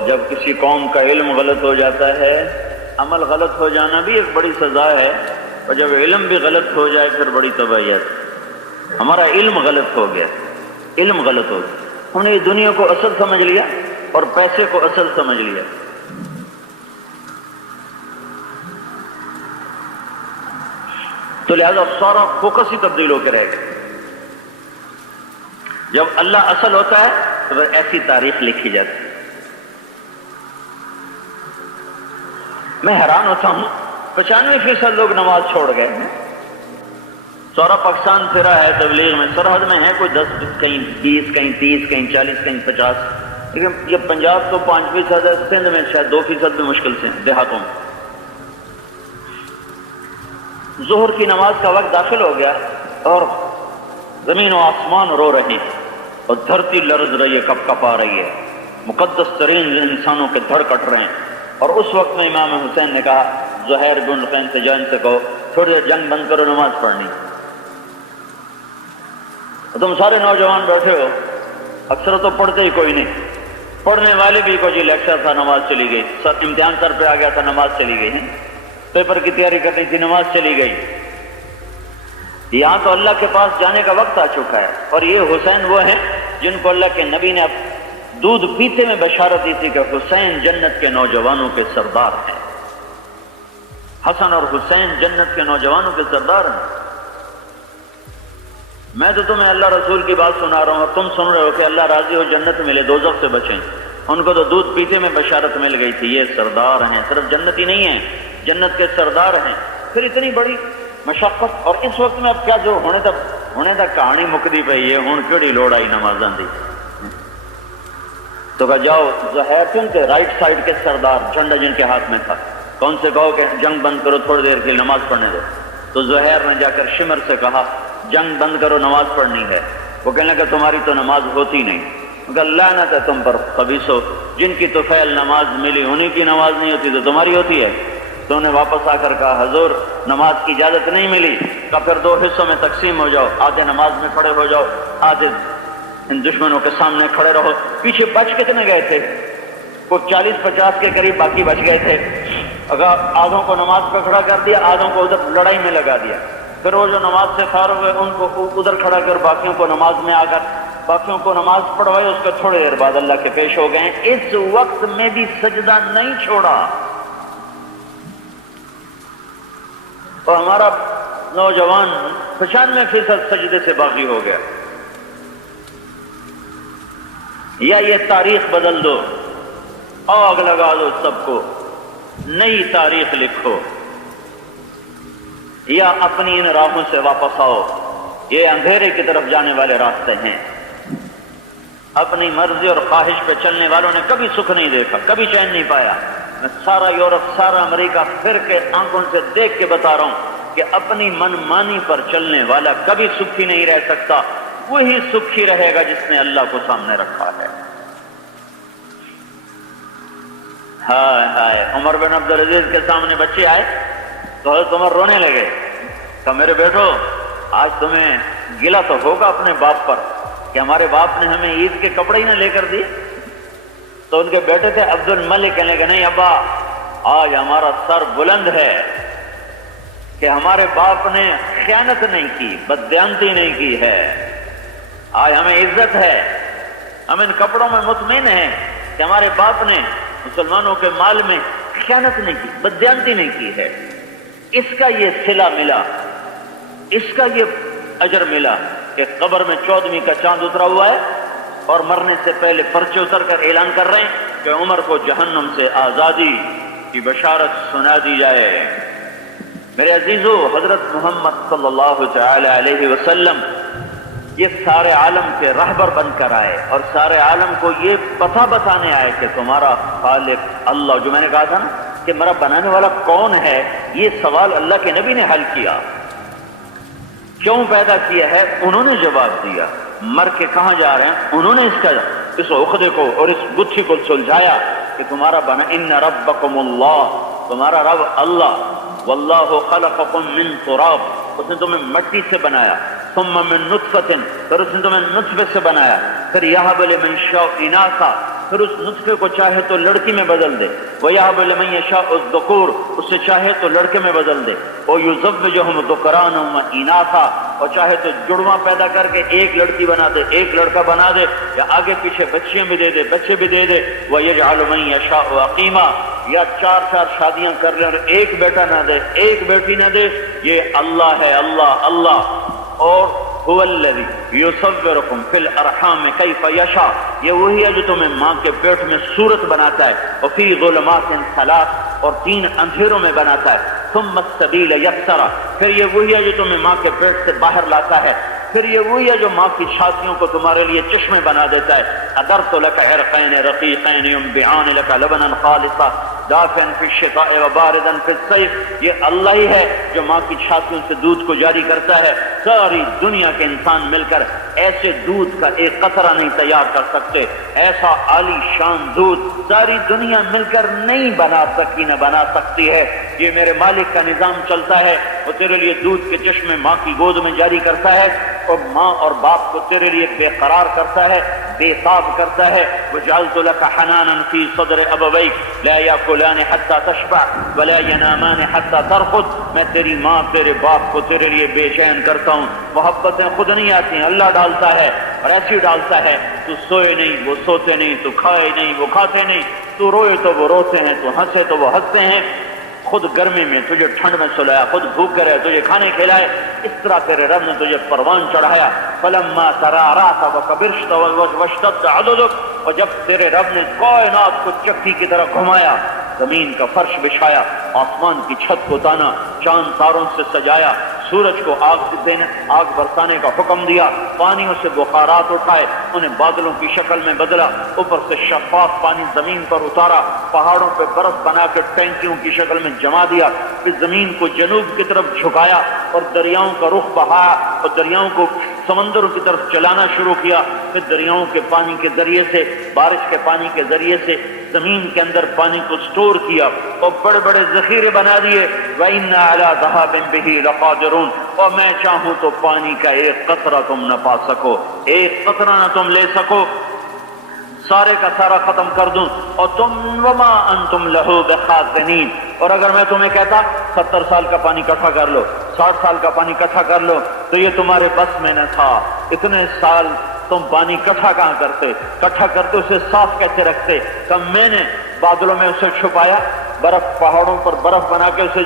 جب کسی قوم کا علم غلط ہو جاتا ہے، عمل غلط ہو جانا بھی ایک بڑی سزا ہے، اور جب علم بھی غلط ہو جائے پھر بڑی تباہیت. ہمارا علم غلط ہو گیا، علم غلط ہو گیا. ہم نے یہ دنیا کو اصل سمجھ لیا اور پیسے کو اصل سمجھ لیا. تو لہذا سارا فوکس ہی تبدیل ہو کے رہے گا. جب اللہ اصل ہوتا ہے تو پھر ایسی تاریخ لکھی جاتی ہے. میں حیران ہوتا ہوں، 95% لوگ نماز چھوڑ گئے ہیں. سورا پاکستان پھرا ہے تبلیغ میں، سرحد میں ہے کوئی 10، کہیں 20، کہیں 30، کہیں 40، کہیں 50، لیکن یہ پنجاب تو 5% ہے، سندھ میں شاید 2% بھی مشکل سے دیہاتوں میں. ظہر کی نماز کا وقت داخل ہو گیا اور زمین و آسمان رو رہے ہیں اور دھرتی لرز رہی ہے، کپ کپ آ رہی ہے، مقدس ترین انسانوں کے دھڑ کٹ رہے ہیں. اور اس وقت میں امام حسین نے کہا زہیر بن قین تجان سے کہو تھوڑی دیر جنگ بند کرو، نماز پڑھنی. تم سارے نوجوان بیٹھے ہو، اکثر تو پڑھتے ہی کوئی نہیں، پڑھنے والے بھی کو جی لیکچر تھا نماز چلی گئی، سر امتحان سر پہ آ گیا تھا نماز چلی گئی ہے، پیپر کی تیاری کرنی تھی نماز چلی گئی. یہاں تو اللہ کے پاس جانے کا وقت آ چکا ہے. اور یہ حسین وہ ہیں جن کو اللہ کے نبی نے اب دودھ پیتے میں بشارت دی تھی کہ حسین جنت کے نوجوانوں کے سردار ہیں. حسن اور حسین جنت کے نوجوانوں کے سردار ہیں. میں تو تمہیں اللہ رسول کی بات سنا رہا ہوں اور تم سن رہے ہو کہ اللہ راضی ہو جنت ملے، دوزخ سے بچیں. ان کو تو دودھ پیتے میں بشارت مل گئی تھی، یہ سردار ہیں، صرف جنتی نہیں ہیں، جنت کے سردار ہیں. پھر اتنی بڑی مشقت، اور اس وقت میں اب کیا جو ہونے تک کہانی مکدی پئی ہے، ہوں کیڑی لوڑ آئی نمازاں دی. تو کہا جاؤ زہیر کیوں تھے رائٹ سائڈ کے سردار، جھنڈا جن کے ہاتھ میں تھا، کون سے کہو کہ جنگ بند کرو تھوڑی دیر کے لیے نماز پڑھنے دو. تو زہیر نے جا کر شمر سے کہا جنگ بند کرو نماز پڑھنی ہے. وہ کہنے لگا تمہاری تو نماز ہوتی نہیں. کہ لعنت ہے تم پر خبیثو، جن کی تو فعل نماز ملی انہی کی نماز نہیں ہوتی تو تمہاری ہوتی ہے. تو انہیں واپس آ کر کہا حضور نماز کی اجازت نہیں ملی. کہا پھر 2 حصوں میں تقسیم ہو جاؤ، آدھے نماز میں کھڑے ہو جاؤ، آدھے ان دشمنوں کے سامنے کھڑے رہو. پیچھے بچ کتنے گئے تھے؟ کوئی 40-50 کے قریب باقی بچ گئے تھے. اگر آدھوں کو نماز پہ کھڑا کر دیا، آدھوں کو ادھر لڑائی میں لگا دیا. پھر وہ جو نماز سے فارغ ہوئے ان کو ادھر کھڑا کر باقیوں کو نماز میں آ کر باقیوں کو نماز پڑھوائی. اس کے تھوڑی دیر بعد اللہ کے پیش ہو گئے. اس وقت میں بھی سجدہ نہیں چھوڑا. اور ہمارا نوجوان 95% سجدے سے باقی ہو گیا. یا یہ تاریخ بدل دو، آگ لگا دو سب کو، نئی تاریخ لکھو، یا اپنی ان راہوں سے واپس آؤ. یہ اندھیرے کی طرف جانے والے راستے ہیں. اپنی مرضی اور خواہش پہ چلنے والوں نے کبھی سکھ نہیں دیکھا، کبھی چین نہیں پایا. میں سارا یورپ، سارا امریکہ پھر کے آنکھوں سے دیکھ کے بتا رہا ہوں کہ اپنی من مانی پر چلنے والا کبھی سکھی نہیں رہ سکتا، وہی سکھی رہے گا جس نے اللہ کو سامنے رکھا ہے۔ ہائے ہائے، عمر بن عبدالعزیز کے سامنے بچے آئے تو حضرت عمر رونے لگے، کہ میرے بیٹو آج تمہیں گلہ تو ہوگا اپنے باپ پر کہ ہمارے باپ نے ہمیں عید کے کپڑے ہی نہ لے کر دیے۔ تو ان کے بیٹے تھے عبد الملک، کہنے لگے نہیں ابا، آج ہمارا سر بلند ہے کہ ہمارے باپ نے خیانت نہیں کی، بددیانتی نہیں کی ہے، آج ہمیں عزت ہے، ہم ان کپڑوں میں مطمئن ہیں کہ ہمارے باپ نے مسلمانوں کے مال میں خیانت نہیں کی، بددیانتی نہیں کی ہے۔ اس کا یہ صلہ ملا، اس کا یہ اجر ملا کہ قبر میں 14ویں کا چاند اترا ہوا ہے اور مرنے سے پہلے پرچے اتر کر اعلان کر رہے ہیں کہ عمر کو جہنم سے آزادی کی بشارت سنا دی جائے۔ میرے عزیزو، حضرت محمد صلی اللہ تعالی علیہ وسلم یہ سارے عالم کے رہبر بن کر آئے اور سارے عالم کو یہ پتہ بتانے آئے کہ تمہارا خالق اللہ، جو میں نے کہا تھا نا کہ میرا بنانے والا کون ہے، یہ سوال اللہ کے نبی نے حل کیا۔ کیوں پیدا کیا ہے، انہوں نے جواب دیا۔ مر کے کہاں جا رہے ہیں، انہوں نے اس عقدے کو اور اس گتھی کو سلجھایا کہ تمہارا بنا ان ربکم اللہ، تمہارا رب اللہ، واللہ خلقکم من تراب، اس نے تمہیں مٹی سے بنایا، ثم من نطفۃ، پھر اس نے تمہیں نطفے سے بنایا، پھر یہب لمن یشاء اناثا، پھر اس نطفے کو چاہے تو لڑکی میں بدل دے، وَيَهَبُ لِمَن يَشَاءُ الذُّكُورَ، اسے چاہے تو لڑکے میں بدل دے، وَيُزَوِّجُهُمْ ذُكْرَانًا وَإِنَاثًا، اور چاہے تو جڑواں پیدا کر کے ایک لڑکی بنا دے ایک لڑکا بنا دے، یا آگے پیچھے بچیاں بھی دے دے بچے بھی دے دے، وَيَجْعَلُ مَن يَشَاءُ عَقِيمًا، یا 4 شادیاں کر لے اور ایک بیٹا نہ دے ایک بیٹی نہ دے۔ یہ اللہ ہے، اللہ اللہ۔ اور هو الذی یصورکم فی الارحام کیف یشاء، یہ وہی ہے جو تمہیں ماں کے پیٹ میں صورت بناتا ہے، وفی ظلمات 3، اور 3 اندھیروں میں بناتا ہے، ثم السبیل یسرا، پھر یہ وہی ہے جو تمہیں ماں کے پیٹ سے باہر لاتا ہے، پھر یہ وہی ہے جو ماں کی چھاتیوں کو تمہارے لیے چشمے بنا دیتا ہے۔ ادرت لک عرقین رقیقین ینبعان لک لبنا خالصا دافعا فی الشتاء وباردا فی الصیف، یہ اللہ ہی ہے جو ماں کی چھاتیوں سے دودھ کو جاری کرتا ہے۔ ساری دنیا کے انسان مل کر ایسے دودھ کا ایک قطرہ نہیں تیار کر سکتے، ایسا عالی شان دودھ ساری دنیا مل کر نہیں بنا سکی نہ بنا سکتی ہے۔ یہ میرے مالک کا نظام چلتا ہے، وہ تیرے لیے دودھ کے چشمے ماں کی گود میں جاری کرتا ہے، اور ماں اور باپ کو تیرے لیے بے قرار کرتا ہے، بے تاب کرتا ہے۔ وجعلت لك حنانا في صدر ابويك لا ياكلان حتى تشبع ولا ينامان حتى ترقد، میں تیری ماں تیرے باپ کو تیرے لیے بے چین کرتا ہوں، محبتیں خود نہیں آتی ہیں، اللہ ڈالتا ہے، اور ایسی ڈالتا ہے تو سوئے نہیں وہ سوتے نہیں، تو کھائے نہیں وہ کھاتے نہیں، تو روئے تو وہ روتے ہیں، تو ہنسے تو وہ ہنستے ہیں، خود گرمی میں تجھے ٹھنڈ میں سلایا، خود بھوک کرے تجھے کھانے کھلائے، اس طرح تیرے رب نے تجھے پروان چڑھایا۔ فلما ترعرعت وكبرت واشتد عضدك، اور جب تیرے رب نے کائنات کو چکی کی طرح گھمایا، زمین کا فرش بچھایا، آسمان کی چھت کو تانا، چاند تاروں سے سجایا، سورج کو آگ برسانے کا حکم دیا، پانیوں سے بخارات اٹھائے، انہیں بادلوں کی شکل میں بدلا، اوپر سے شفاف پانی زمین پر اتارا، پہاڑوں پہ برف بنا کے ٹینکیوں کی شکل میں جما دیا، پھر زمین کو جنوب کی طرف جھکایا اور دریاؤں کا رخ بہایا اور دریاؤں کو سمندروں کی طرف چلانا شروع کیا، پھر دریاؤں کے پانی کے ذریعے سے، بارش کے پانی کے ذریعے سے زمین کے اندر پانی کو سٹور کیا اور بڑے بڑے ذخیرے بنا دیے۔ وَإِنَّ عَلَىٰ ذَهَابٍ بِهِ لَقَادِرُونَ، اور میں چاہوں تو پانی کا ایک قطرہ تم نہ پا سکو، ایک قطرہ نہ تم لے سکو، سارے کا سارا ختم کر دوں، اور تم وما انتم لہو بخازنین، اور اگر میں تمہیں کہتا 70 سال کا پانی اکٹھا کر لو، 60 سال کا پانی اکٹھا کر لو، تو یہ تمہارے بس میں نہ تھا، اتنے سال تم پانی اکٹھا کہاں کرتے، اکٹھا کرتے اسے صاف کیسے رکھتے؟ تب میں نے بادلوں میں اسے چھپایا، برف پہاڑوں پر برف بنا کے اسے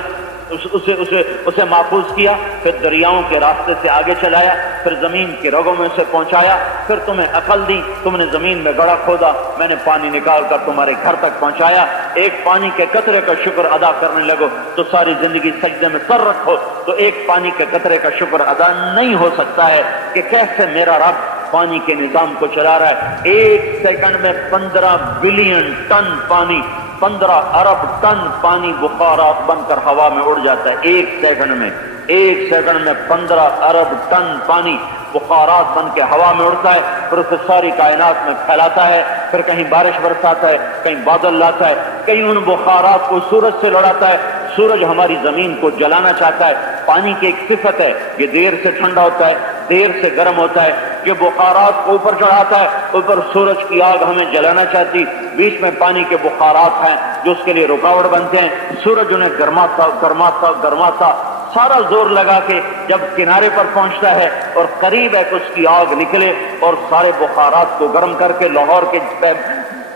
محفوظ کیا، پھر دریاؤں کے راستے سے آگے چلایا، پھر زمین کے رگوں میں اسے پہنچایا، پھر تمہیں عقل دی، تم نے زمین میں گڑھا کھودا، میں نے پانی نکال کر تمہارے گھر تک پہنچایا۔ ایک پانی کے قطرے کا شکر ادا کرنے لگو تو ساری زندگی سجدے میں سر رکھو تو ایک پانی کے قطرے کا شکر ادا نہیں ہو سکتا ہے کہ کیسے میرا رب پانی کے نظام کو چلا رہا ہے۔ ایک سیکنڈ میں 15 بلین ٹن پانی، 15 ارب ٹن پانی بخارات بن کر ہوا میں اڑ جاتا ہے ایک سیکنڈ میں۔ ایک سیکنڈ میں 15 ارب ٹن پانی بخارات بن کے ہوا میں اڑتا ہے، پھر اسے ساری کائنات میں پھیلاتا ہے، پھر کہیں بارش برساتا ہے، کہیں بادل لاتا ہے، کہیں ان بخارات کو سورج سے لڑاتا ہے۔ سورج ہماری زمین کو جلانا چاہتا ہے۔ پانی کی ایک صفت ہے، یہ دیر سے ٹھنڈا ہوتا ہے، دیر سے گرم ہوتا ہے، یہ بخارات کو اوپر چڑھاتا ہے، اوپر سورج کی آگ ہمیں جلانا چاہتی، بیچ میں پانی کے بخارات ہیں جو اس کے لیے رکاوٹ بنتے ہیں۔ سورج انہیں گرماتا سارا زور لگا کے جب کنارے پر پہنچتا ہے اور قریب ہے کہ اس کی آگ نکلے اور سارے بخارات کو گرم کر کے لاہور کے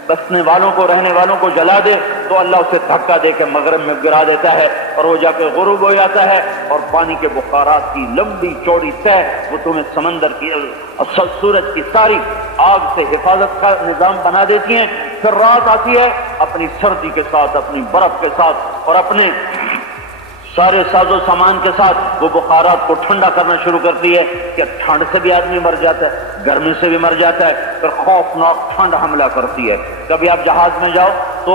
بسنے والوں کو، رہنے والوں کو جلا دے، تو اللہ اسے دھکا دے کے مغرب میں گرا دیتا ہے اور وہ جا کے غروب ہو جاتا ہے، اور پانی کے بخارات کی لمبی چوڑی تہ وہ تمہیں سمندر کی سورج کی ساری آگ سے حفاظت کا نظام بنا دیتی ہیں۔ پھر رات آتی ہے اپنی سردی کے ساتھ، اپنی برف کے ساتھ اور اپنے سارے ساز و سامان کے ساتھ وہ بخارات کو ٹھنڈا کرنا شروع کرتی ہے کہ ٹھنڈ سے بھی آدمی مر جاتا ہے، گرمی سے بھی مر جاتا ہے، پھر خوفناک ٹھنڈ حملہ کرتی ہے۔ کبھی آپ جہاز میں جاؤ تو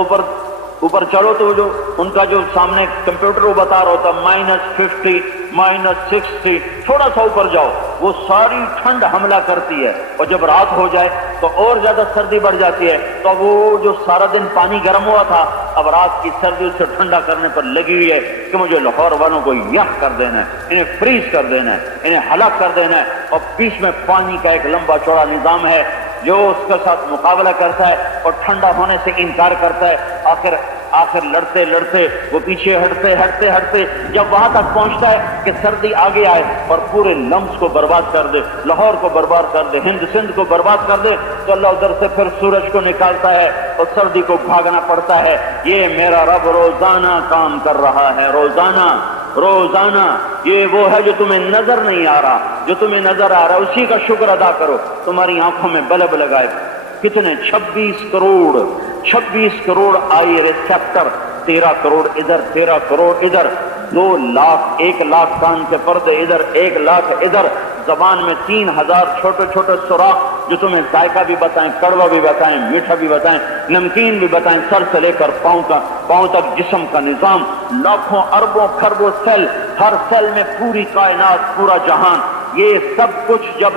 اوپر چلو تو جو ان کا جو سامنے کمپیوٹر وہ بتا رہا ہوتا -50 -60، تھوڑا سا اوپر جاؤ وہ ساری ٹھنڈ حملہ کرتی ہے، اور جب رات ہو جائے تو اور زیادہ سردی بڑھ جاتی ہے، تو وہ جو سارا دن پانی گرم ہوا تھا اب رات کی سردی اسے ٹھنڈا کرنے پر لگی ہوئی ہے کہ مجھے لاہور والوں کو یخ کر دینا ہے، انہیں فریز کر دینا ہے، انہیں ہلاک کر دینا ہے۔ اور بیچ میں پانی کا ایک لمبا چوڑا نظام ہے جو اس کے ساتھ مقابلہ کرتا ہے اور ٹھنڈا ہونے سے انکار کرتا ہے۔ آخر لڑتے لڑتے وہ پیچھے ہٹتے جب وہاں تک پہنچتا ہے کہ سردی آگے آئے اور پورے لمس کو برباد کر دے، لاہور کو برباد کر دے، ہند سندھ کو برباد کر دے، تو اللہ ادھر سے پھر سورج کو نکالتا ہے اور سردی کو بھاگنا پڑتا ہے۔ یہ میرا رب روزانہ کام کر رہا ہے، روزانہ یہ وہ ہے جو تمہیں نظر نہیں آ رہا، جو تمہیں نظر آ رہا ہے اسی کا شکر ادا کرو۔ تمہاری آنکھوں میں بلب لگائے کتنے 26 کروڑ آئی ریسپٹر، 13 کروڑ ادھر 13 کروڑ ادھر، 2 لاکھ 1 لاکھ کان کے پردے ادھر 1 لاکھ ادھر، زبان میں 3000 چھوٹے سوراخ جو تمہیں ذائقہ بھی بتائیں، کڑوا بھی بتائیں، میٹھا بھی بتائیں، نمکین بھی بتائیں، سر سے لے کر پاؤں تک جسم کا نظام، لاکھوں اربوں خربوں سیل، ہر سیل میں پوری کائنات، پورا جہان، یہ سب کچھ جب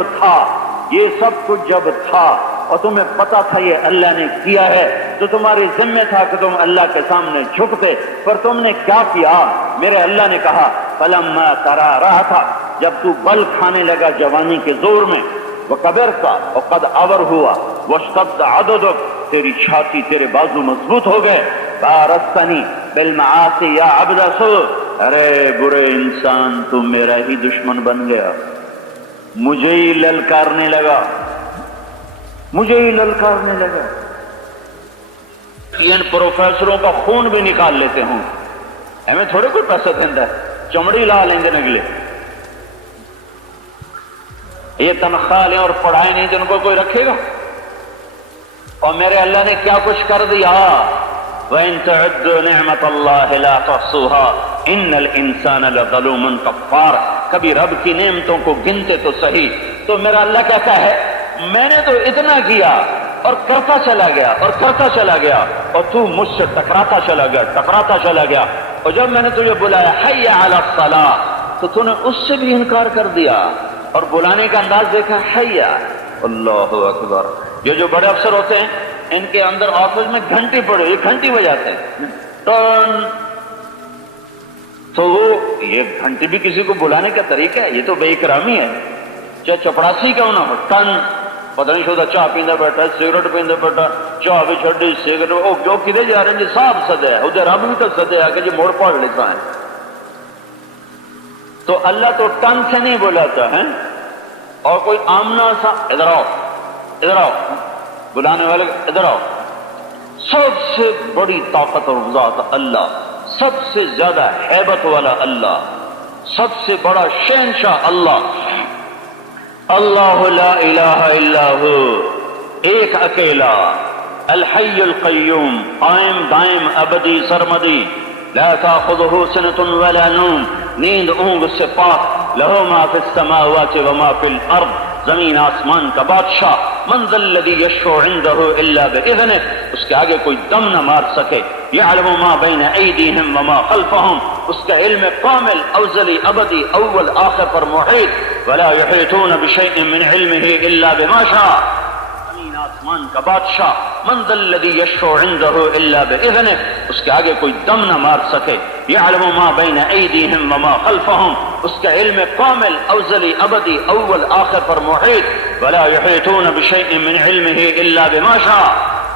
تھا اور تمہیں پتا تھا یہ اللہ نے کیا ہے، تو تمہارے ذمہ تھا کہ تم اللہ کے سامنے جھکتے، پر تم نے کیا کیا؟ میرے اللہ نے کہا فلما ترا رہا تھا جب تو بل کھانے لگا جوانی کے زور میں، وکبر کا وقد آور ہوا واشتد عضدک، تیری چھاتی تیرے بازو مضبوط ہو گئے، بارستنی بالمعاصی یا عبد سو، ارے برے انسان تو میرا ہی دشمن بن گیا، مجھے ہی للکارنے لگا۔ ان پروفیسروں کا خون بھی نکال لیتے ہوں، ہمیں تھوڑے کوئی پیسہ دیندہ ہے، چمڑی لا لیں گے نگلے، یہ تنخواہ لیں اور پڑھائیں نہیں جن کو کوئی رکھے گا۔ اور میرے اللہ نے کیا کچھ کر دیا، وَإِن تَعُدُّوا نِعْمَةَ اللَّهِ لَا تُحْصُوهَا إِنَّ الْإِنسَانَ لَظَلُومٌ كَفَّارٌ، کبھی رب کی نعمتوں کو گنتے تو صحیح۔ تو میرا اللہ کہتا ہے میں نے تو اتنا کیا اور کرتا چلا گیا اور تو مجھ سے ٹکراتا چلا گیا، اور جب میں نے تجھے بلایا حی علی الصلاۃ تو تو نے اس سے بھی انکار کر دیا، اور بلانے کا انداز دیکھا، حی اللہ اکبر۔ جو بڑے افسر ہوتے ہیں ان کے اندر آفس میں گھنٹی پڑے، یہ گھنٹی بجاتے ہیں تو وہ یہ گھنٹی بھی کسی کو بلانے کا طریقہ ہے، یہ تو بے اکرامی ہے، چاہے چپڑاسی کیوں نہ ہو، ٹن پتہ نہیں شدہ چاہ پیندا بیٹھا، سگریٹ پیندا بیٹھا، چاہ بھی چھڑی سگریٹ، او جو کدے جا رہے ہیں جی صاحب سدے ہے، ادھر رب بھی تو سدے ہے کہ جی موڑ پاڑ لیتا ہے۔ تو اللہ تو ٹن سے نہیں بلاتا ہے، اور کوئی آمنا سا ادھر آؤ بلانے والے ادھر آؤ۔ سب سے بڑی طاقت اور ذات اللہ، سب سے زیادہ ہیبت والا اللہ، سب سے بڑا شہنشاہ اللہ، اللہ لا الہ الا ہو، ایک اکیلا، الحی القیوم، قائم دائم ابدی سرمدی، لا تاخذہ سنۃ ولا نوم، نیند اونگ سے پاک، لہ ما فی السماوات وما فی الارض، زمین آسمان کا بادشاہ، من ذا الذی یشفع عندہ الا باذنہ، اس کے آگے کوئی دم نہ مار سکے، یعلم ما بین ایدیہم وما خلفہم، اس کا علم کامل ازلی ابدی اول آخر پر محیط، ولا یحیطون بشیء من علمہ الا بما شاء، زمین آسمان کا بادشاہ، من ذا الذی یشفع عنده الا باذنہ، اس کے آگے کوئی دم نہ مار سکے، یعلم ما بین ایدیہم وما خلفہم، اس کا علم کامل ازلی ابدی اول آخر پر محیط، ولا یحیطون بشیء من علمہ الا بما شاء،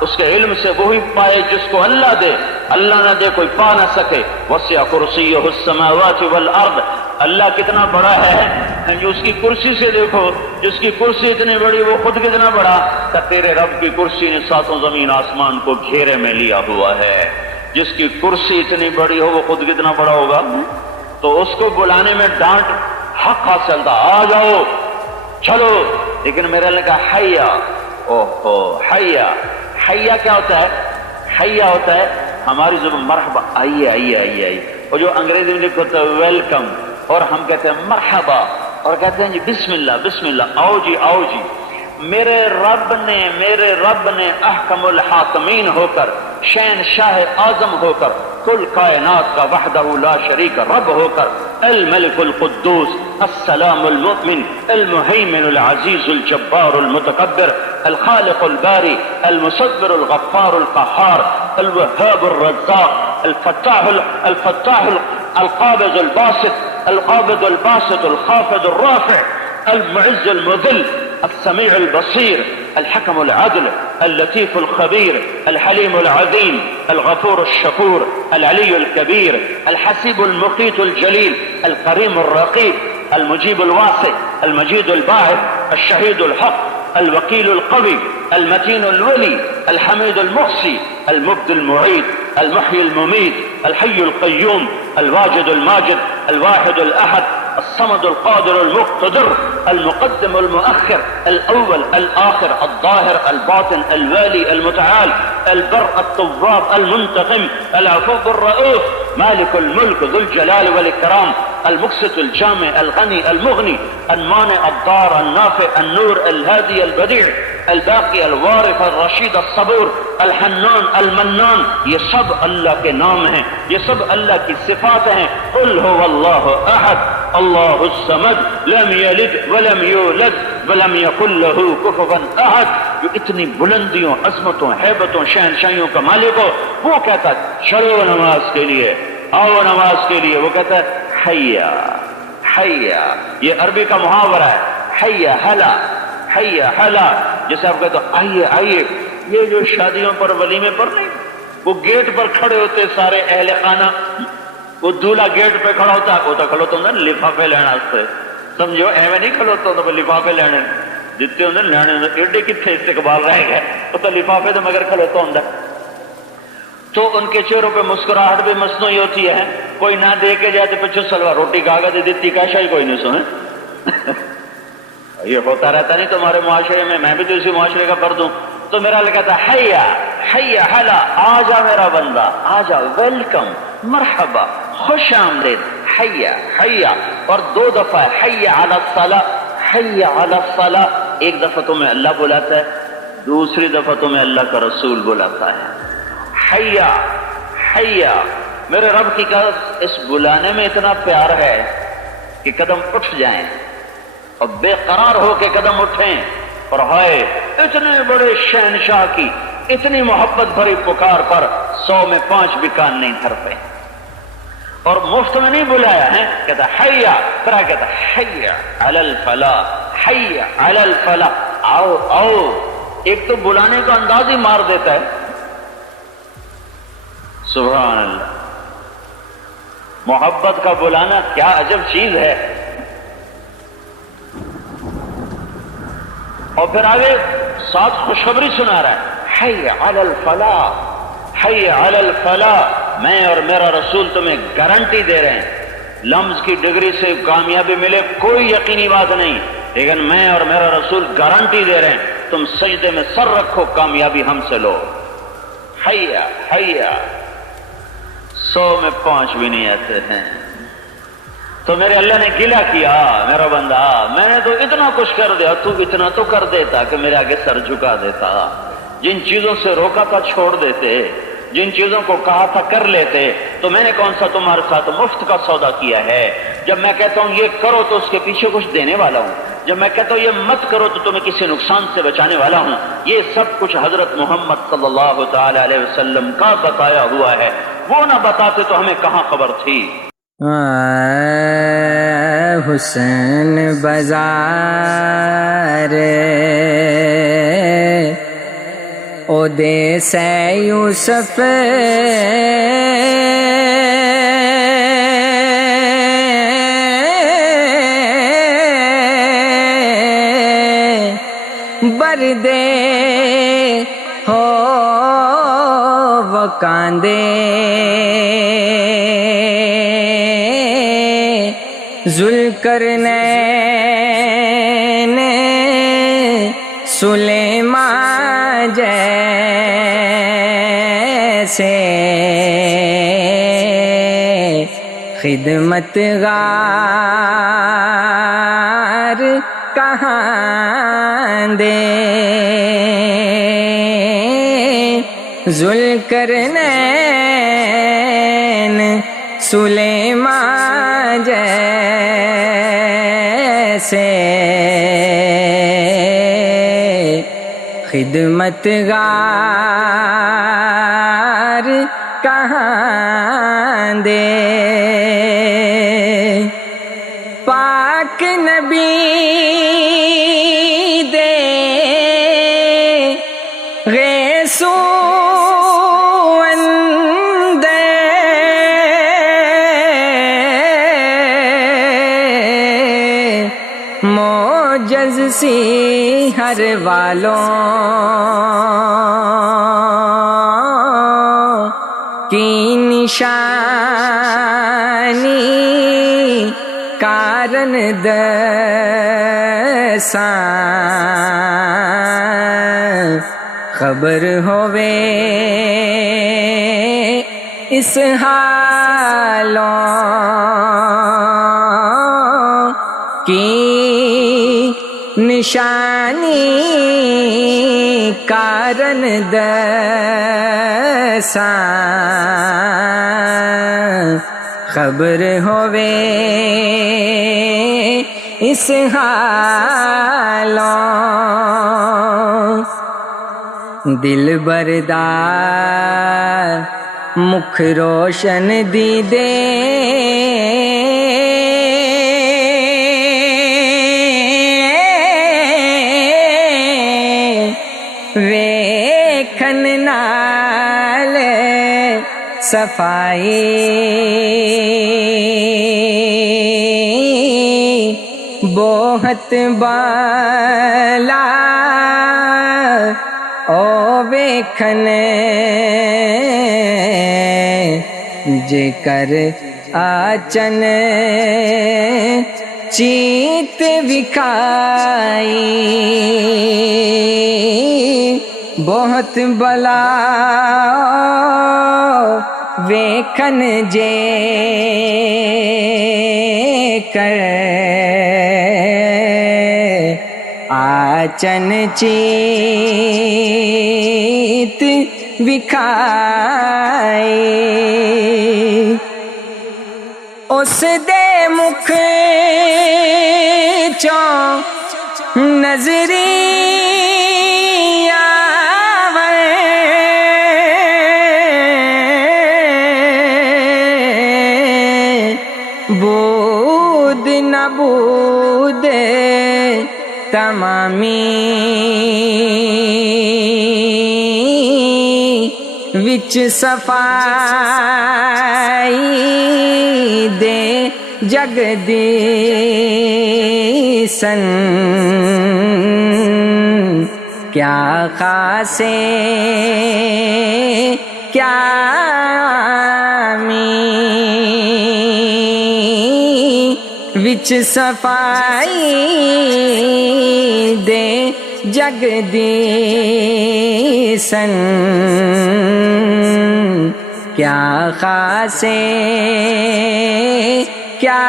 اس کے علم سے وہی پائے جس کو اللہ دے، اللہ نہ دے کوئی پا نہ سکے، وسع کرسیہ السماوات والارض، اللہ کتنا بڑا ہے جو اس کی کرسی سے دیکھو، جس کی کرسی اتنی بڑی وہ خود کتنا بڑا، کہ تیرے رب کی کرسی نے ساتوں زمین آسمان کو گھیرے میں لیا ہوا ہے، جس کی کرسی اتنی بڑی ہو وہ خود کتنا بڑا ہوگا، تو اس کو بلانے میں ڈانٹ حق حاصل تھا، آ جاؤ چلو، لیکن میرے نے کہا حیا، اوہو حیا، حیا کیا ہوتا ہے؟ حیا ہوتا ہے ہماری زبان مرحبا، آئیے آئیے آئیے آئیے، اور جو انگریزی میں لکھا ہوتا ہے ویلکم، اور ہم کہتے ہیں مرحبا، اور کہتے ہیں جی بسم اللہ بسم اللہ، آؤ جی آؤ جی۔ میرے رب نے احکم الحاکمین ہو کر، شہنشاہ اعظم ہو کر، کل کائنات کا وحدہ لا شریک رب ہو کر، الملک القدوس السلام المؤمن المہیمن العزیز الجبار المتکبر الخالق الباری المصور الغفار القہار الوهاب الرزاق الفتاح القابض الباسط الخافض الرافع المعز المذل السميع البصير الحكم العدل اللطيف الخبير الحليم العظيم الغفور الشكور العلي الكبير الحسيب المقيت الجليل الكريم الرقيب المجيب الواسع المجيد الباعث الشهيد الحق الوكيل القوي المتين الولي الحميد المحصي المبدي المعيد المحيي المميت الحي القيوم الواجد الماجد الواحد الأحد الصمد القادر المقتدر المقدم المؤخر الأول الآخر الظاهر الباطن الوالي المتعال البر التواب المنتقم العفو الرؤوف مالك الملك ذو الجلال والإكرام المقسط الجامع الغني المغني المانع الضار النافع النور الهادي البديع الباقي الوارث الرشيد الصبور الحنان المنان، یہ سب اللہ کے نام ہیں، یہ سب اللہ کی صفات ہیں۔ قل هو الله احد اللہ الصمد لم یلد ولم یولد ولم یکن له کفوا احد، جو اتنی بلندیوں عظمتوں ہیبتوں شہنشاہیوں کا مالک ہو، وہ کہتا ہے چلو نماز کے لیے، آؤ نماز کے لیے، وہ کہتا ہے حیا حیا، یہ عربی کا محاورہ ہے، حیا حلا حیا حلا، جیسے آپ کہتے ہیں آئیے آئیے، یہ جو شادیوں پر ولیمے پر نہیں، وہ گیٹ پر کھڑے ہوتے سارے اہل خانہ، وہ دولہا گیٹ پہ کھڑا ہوتا ہے، وہ تو کھڑوتا ہوں لفافے لینا سے، سمجھو ایویں نہیں کھڑوتا ہوں لفافے لینے جتنے ہوں لینے ایڈے کتنے استقبال رہ گئے، وہ تو لفافے تو مگر کھڑوتا ہوں، تو ان کے چہروں پہ مسکراہٹ بھی مصنوعی ہوتی ہے، کوئی نہ دے کے جائے تو پچھو سلوا روٹی کاغذ دیتی کیشا ہی کوئی نہیں سنے، یہ ہوتا رہتا نہیں تمہارے معاشرے میں بھی تو اسی معاشرے کا فرد ہوں، تو میرا اللہ کہتا ہے حیا حیا حلا، آ جا میرا بندہ آ جا، ویلکم مرحبا خوش آمدید، حیا حیا، اور دو دفعہ حیا علی الصلاۃ حیا علی الصلاۃ، ایک دفعہ تمہیں اللہ بلاتا ہے، دوسری دفعہ تمہیں اللہ کا رسول بلاتا ہے، حیا حیا، میرے رب کی قسم اس بلانے میں اتنا پیار ہے کہ قدم اٹھ جائیں اور بے قرار ہو کے قدم اٹھیں، اور ہائے اتنے بڑے شہنشاہ کی اتنی محبت بھری پکار پر 100 میں 5 بھی کان نہیں تھرپے، اور مفت میں نہیں بلایا ہے، کہتا حیا، پھر کہتا حیا علی الفلاح حیا علی الفلاح، آؤ آؤ، ایک تو بلانے کا انداز ہی مار دیتا ہے، سبحان اللہ، محبت کا بلانا کیا عجب چیز ہے، اور پھر آگے ساتھ خوشخبری سنا رہا ہے، حی علی الفلاح حی علی الفلاح، میں اور میرا رسول تمہیں گارنٹی دے رہے ہیں، لمز کی ڈگری سے کامیابی ملے کوئی یقینی بات نہیں، لیکن میں اور میرا رسول گارنٹی دے رہے ہیں، تم سجدے میں سر رکھو کامیابی ہم سے لو، حیا حیا، 100 میں 5 بھی نہیں آتے ہیں، تو میرے اللہ نے گلہ کیا، میرا بندہ میں نے تو اتنا کچھ کر دیا، تو اتنا تو کر دیتا کہ میرے آگے سر جھکا دیتا، جن چیزوں سے روکا تھا چھوڑ دیتے، جن چیزوں کو کہا تھا کر لیتے، تو میں نے کون سا تمہارے ساتھ مفت کا سودا کیا ہے؟ جب میں کہتا ہوں یہ کرو تو اس کے پیچھے کچھ دینے والا ہوں، جب میں کہتا ہوں یہ مت کرو تو تمہیں کسی نقصان سے بچانے والا ہوں۔ یہ سب کچھ حضرت محمد صلی اللہ تعالی علیہ وسلم کا بتایا ہوا ہے، وہ نہ بتاتے تو ہمیں کہاں خبر تھی۔ حسین بازار او دے سے یوسف بردے ہو وکاندے ذوالقرنین سلیمان جیسے خدمت گار کہاں دے ذوالقرنین سلیمان جیسے خدمت گار کہاں دے پاک نبی دے غیسو موجز سی ہر والوں کی نشانی کارن دساں خبر ہووے اس حالوں کی نشانی کارن دساں خبر ہووے اس حالوں دل بردار مکھ روشن دی دے ویکھن نال صفائی بہت بالا او ویکھن جے کر آچن چیت وکھائی بہت بلا ویکھن جے کر آچن چیت وکھائی اس دے مکھ چوں نظری بود نبود تمامی وچ صفائی دے جگ دی سن کیا خاصے کیا وچ صفائی دے جگ دی سن کیا خاصے کیا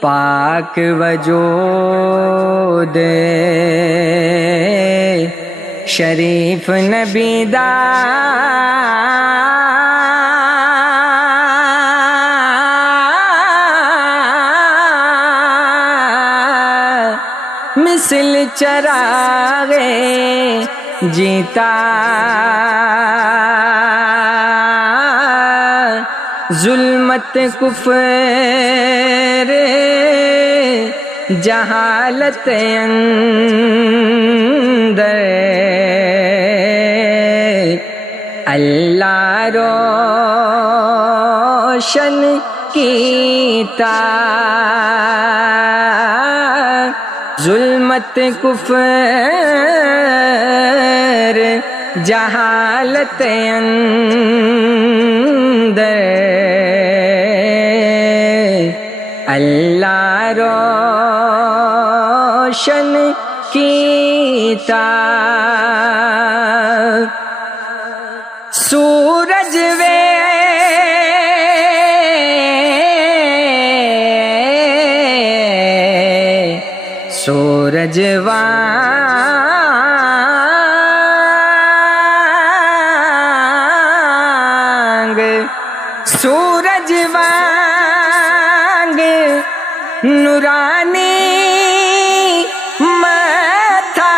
پاک وجود شریف نبی دا مثل چراغ جیتا ظلمت کفر جہالت اندر اللہ روشن کیتا ظلمت کفر جہالت اندر اللہ روشن کیتا سورج سورج وانگ سورج وانگ نورانی ماتھا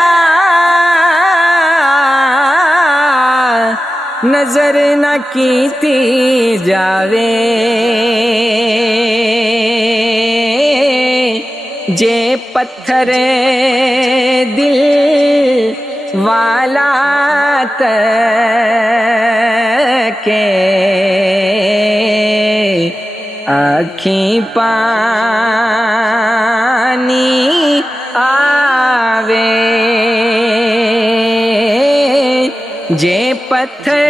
نظر نہ کیتی جاوے جے پتھر دل والا کے آنکھیں پانی آوے جے پتھر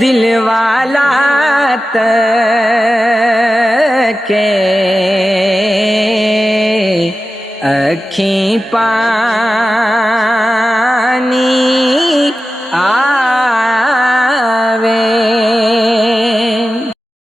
دل والا کے آنکھیں پانی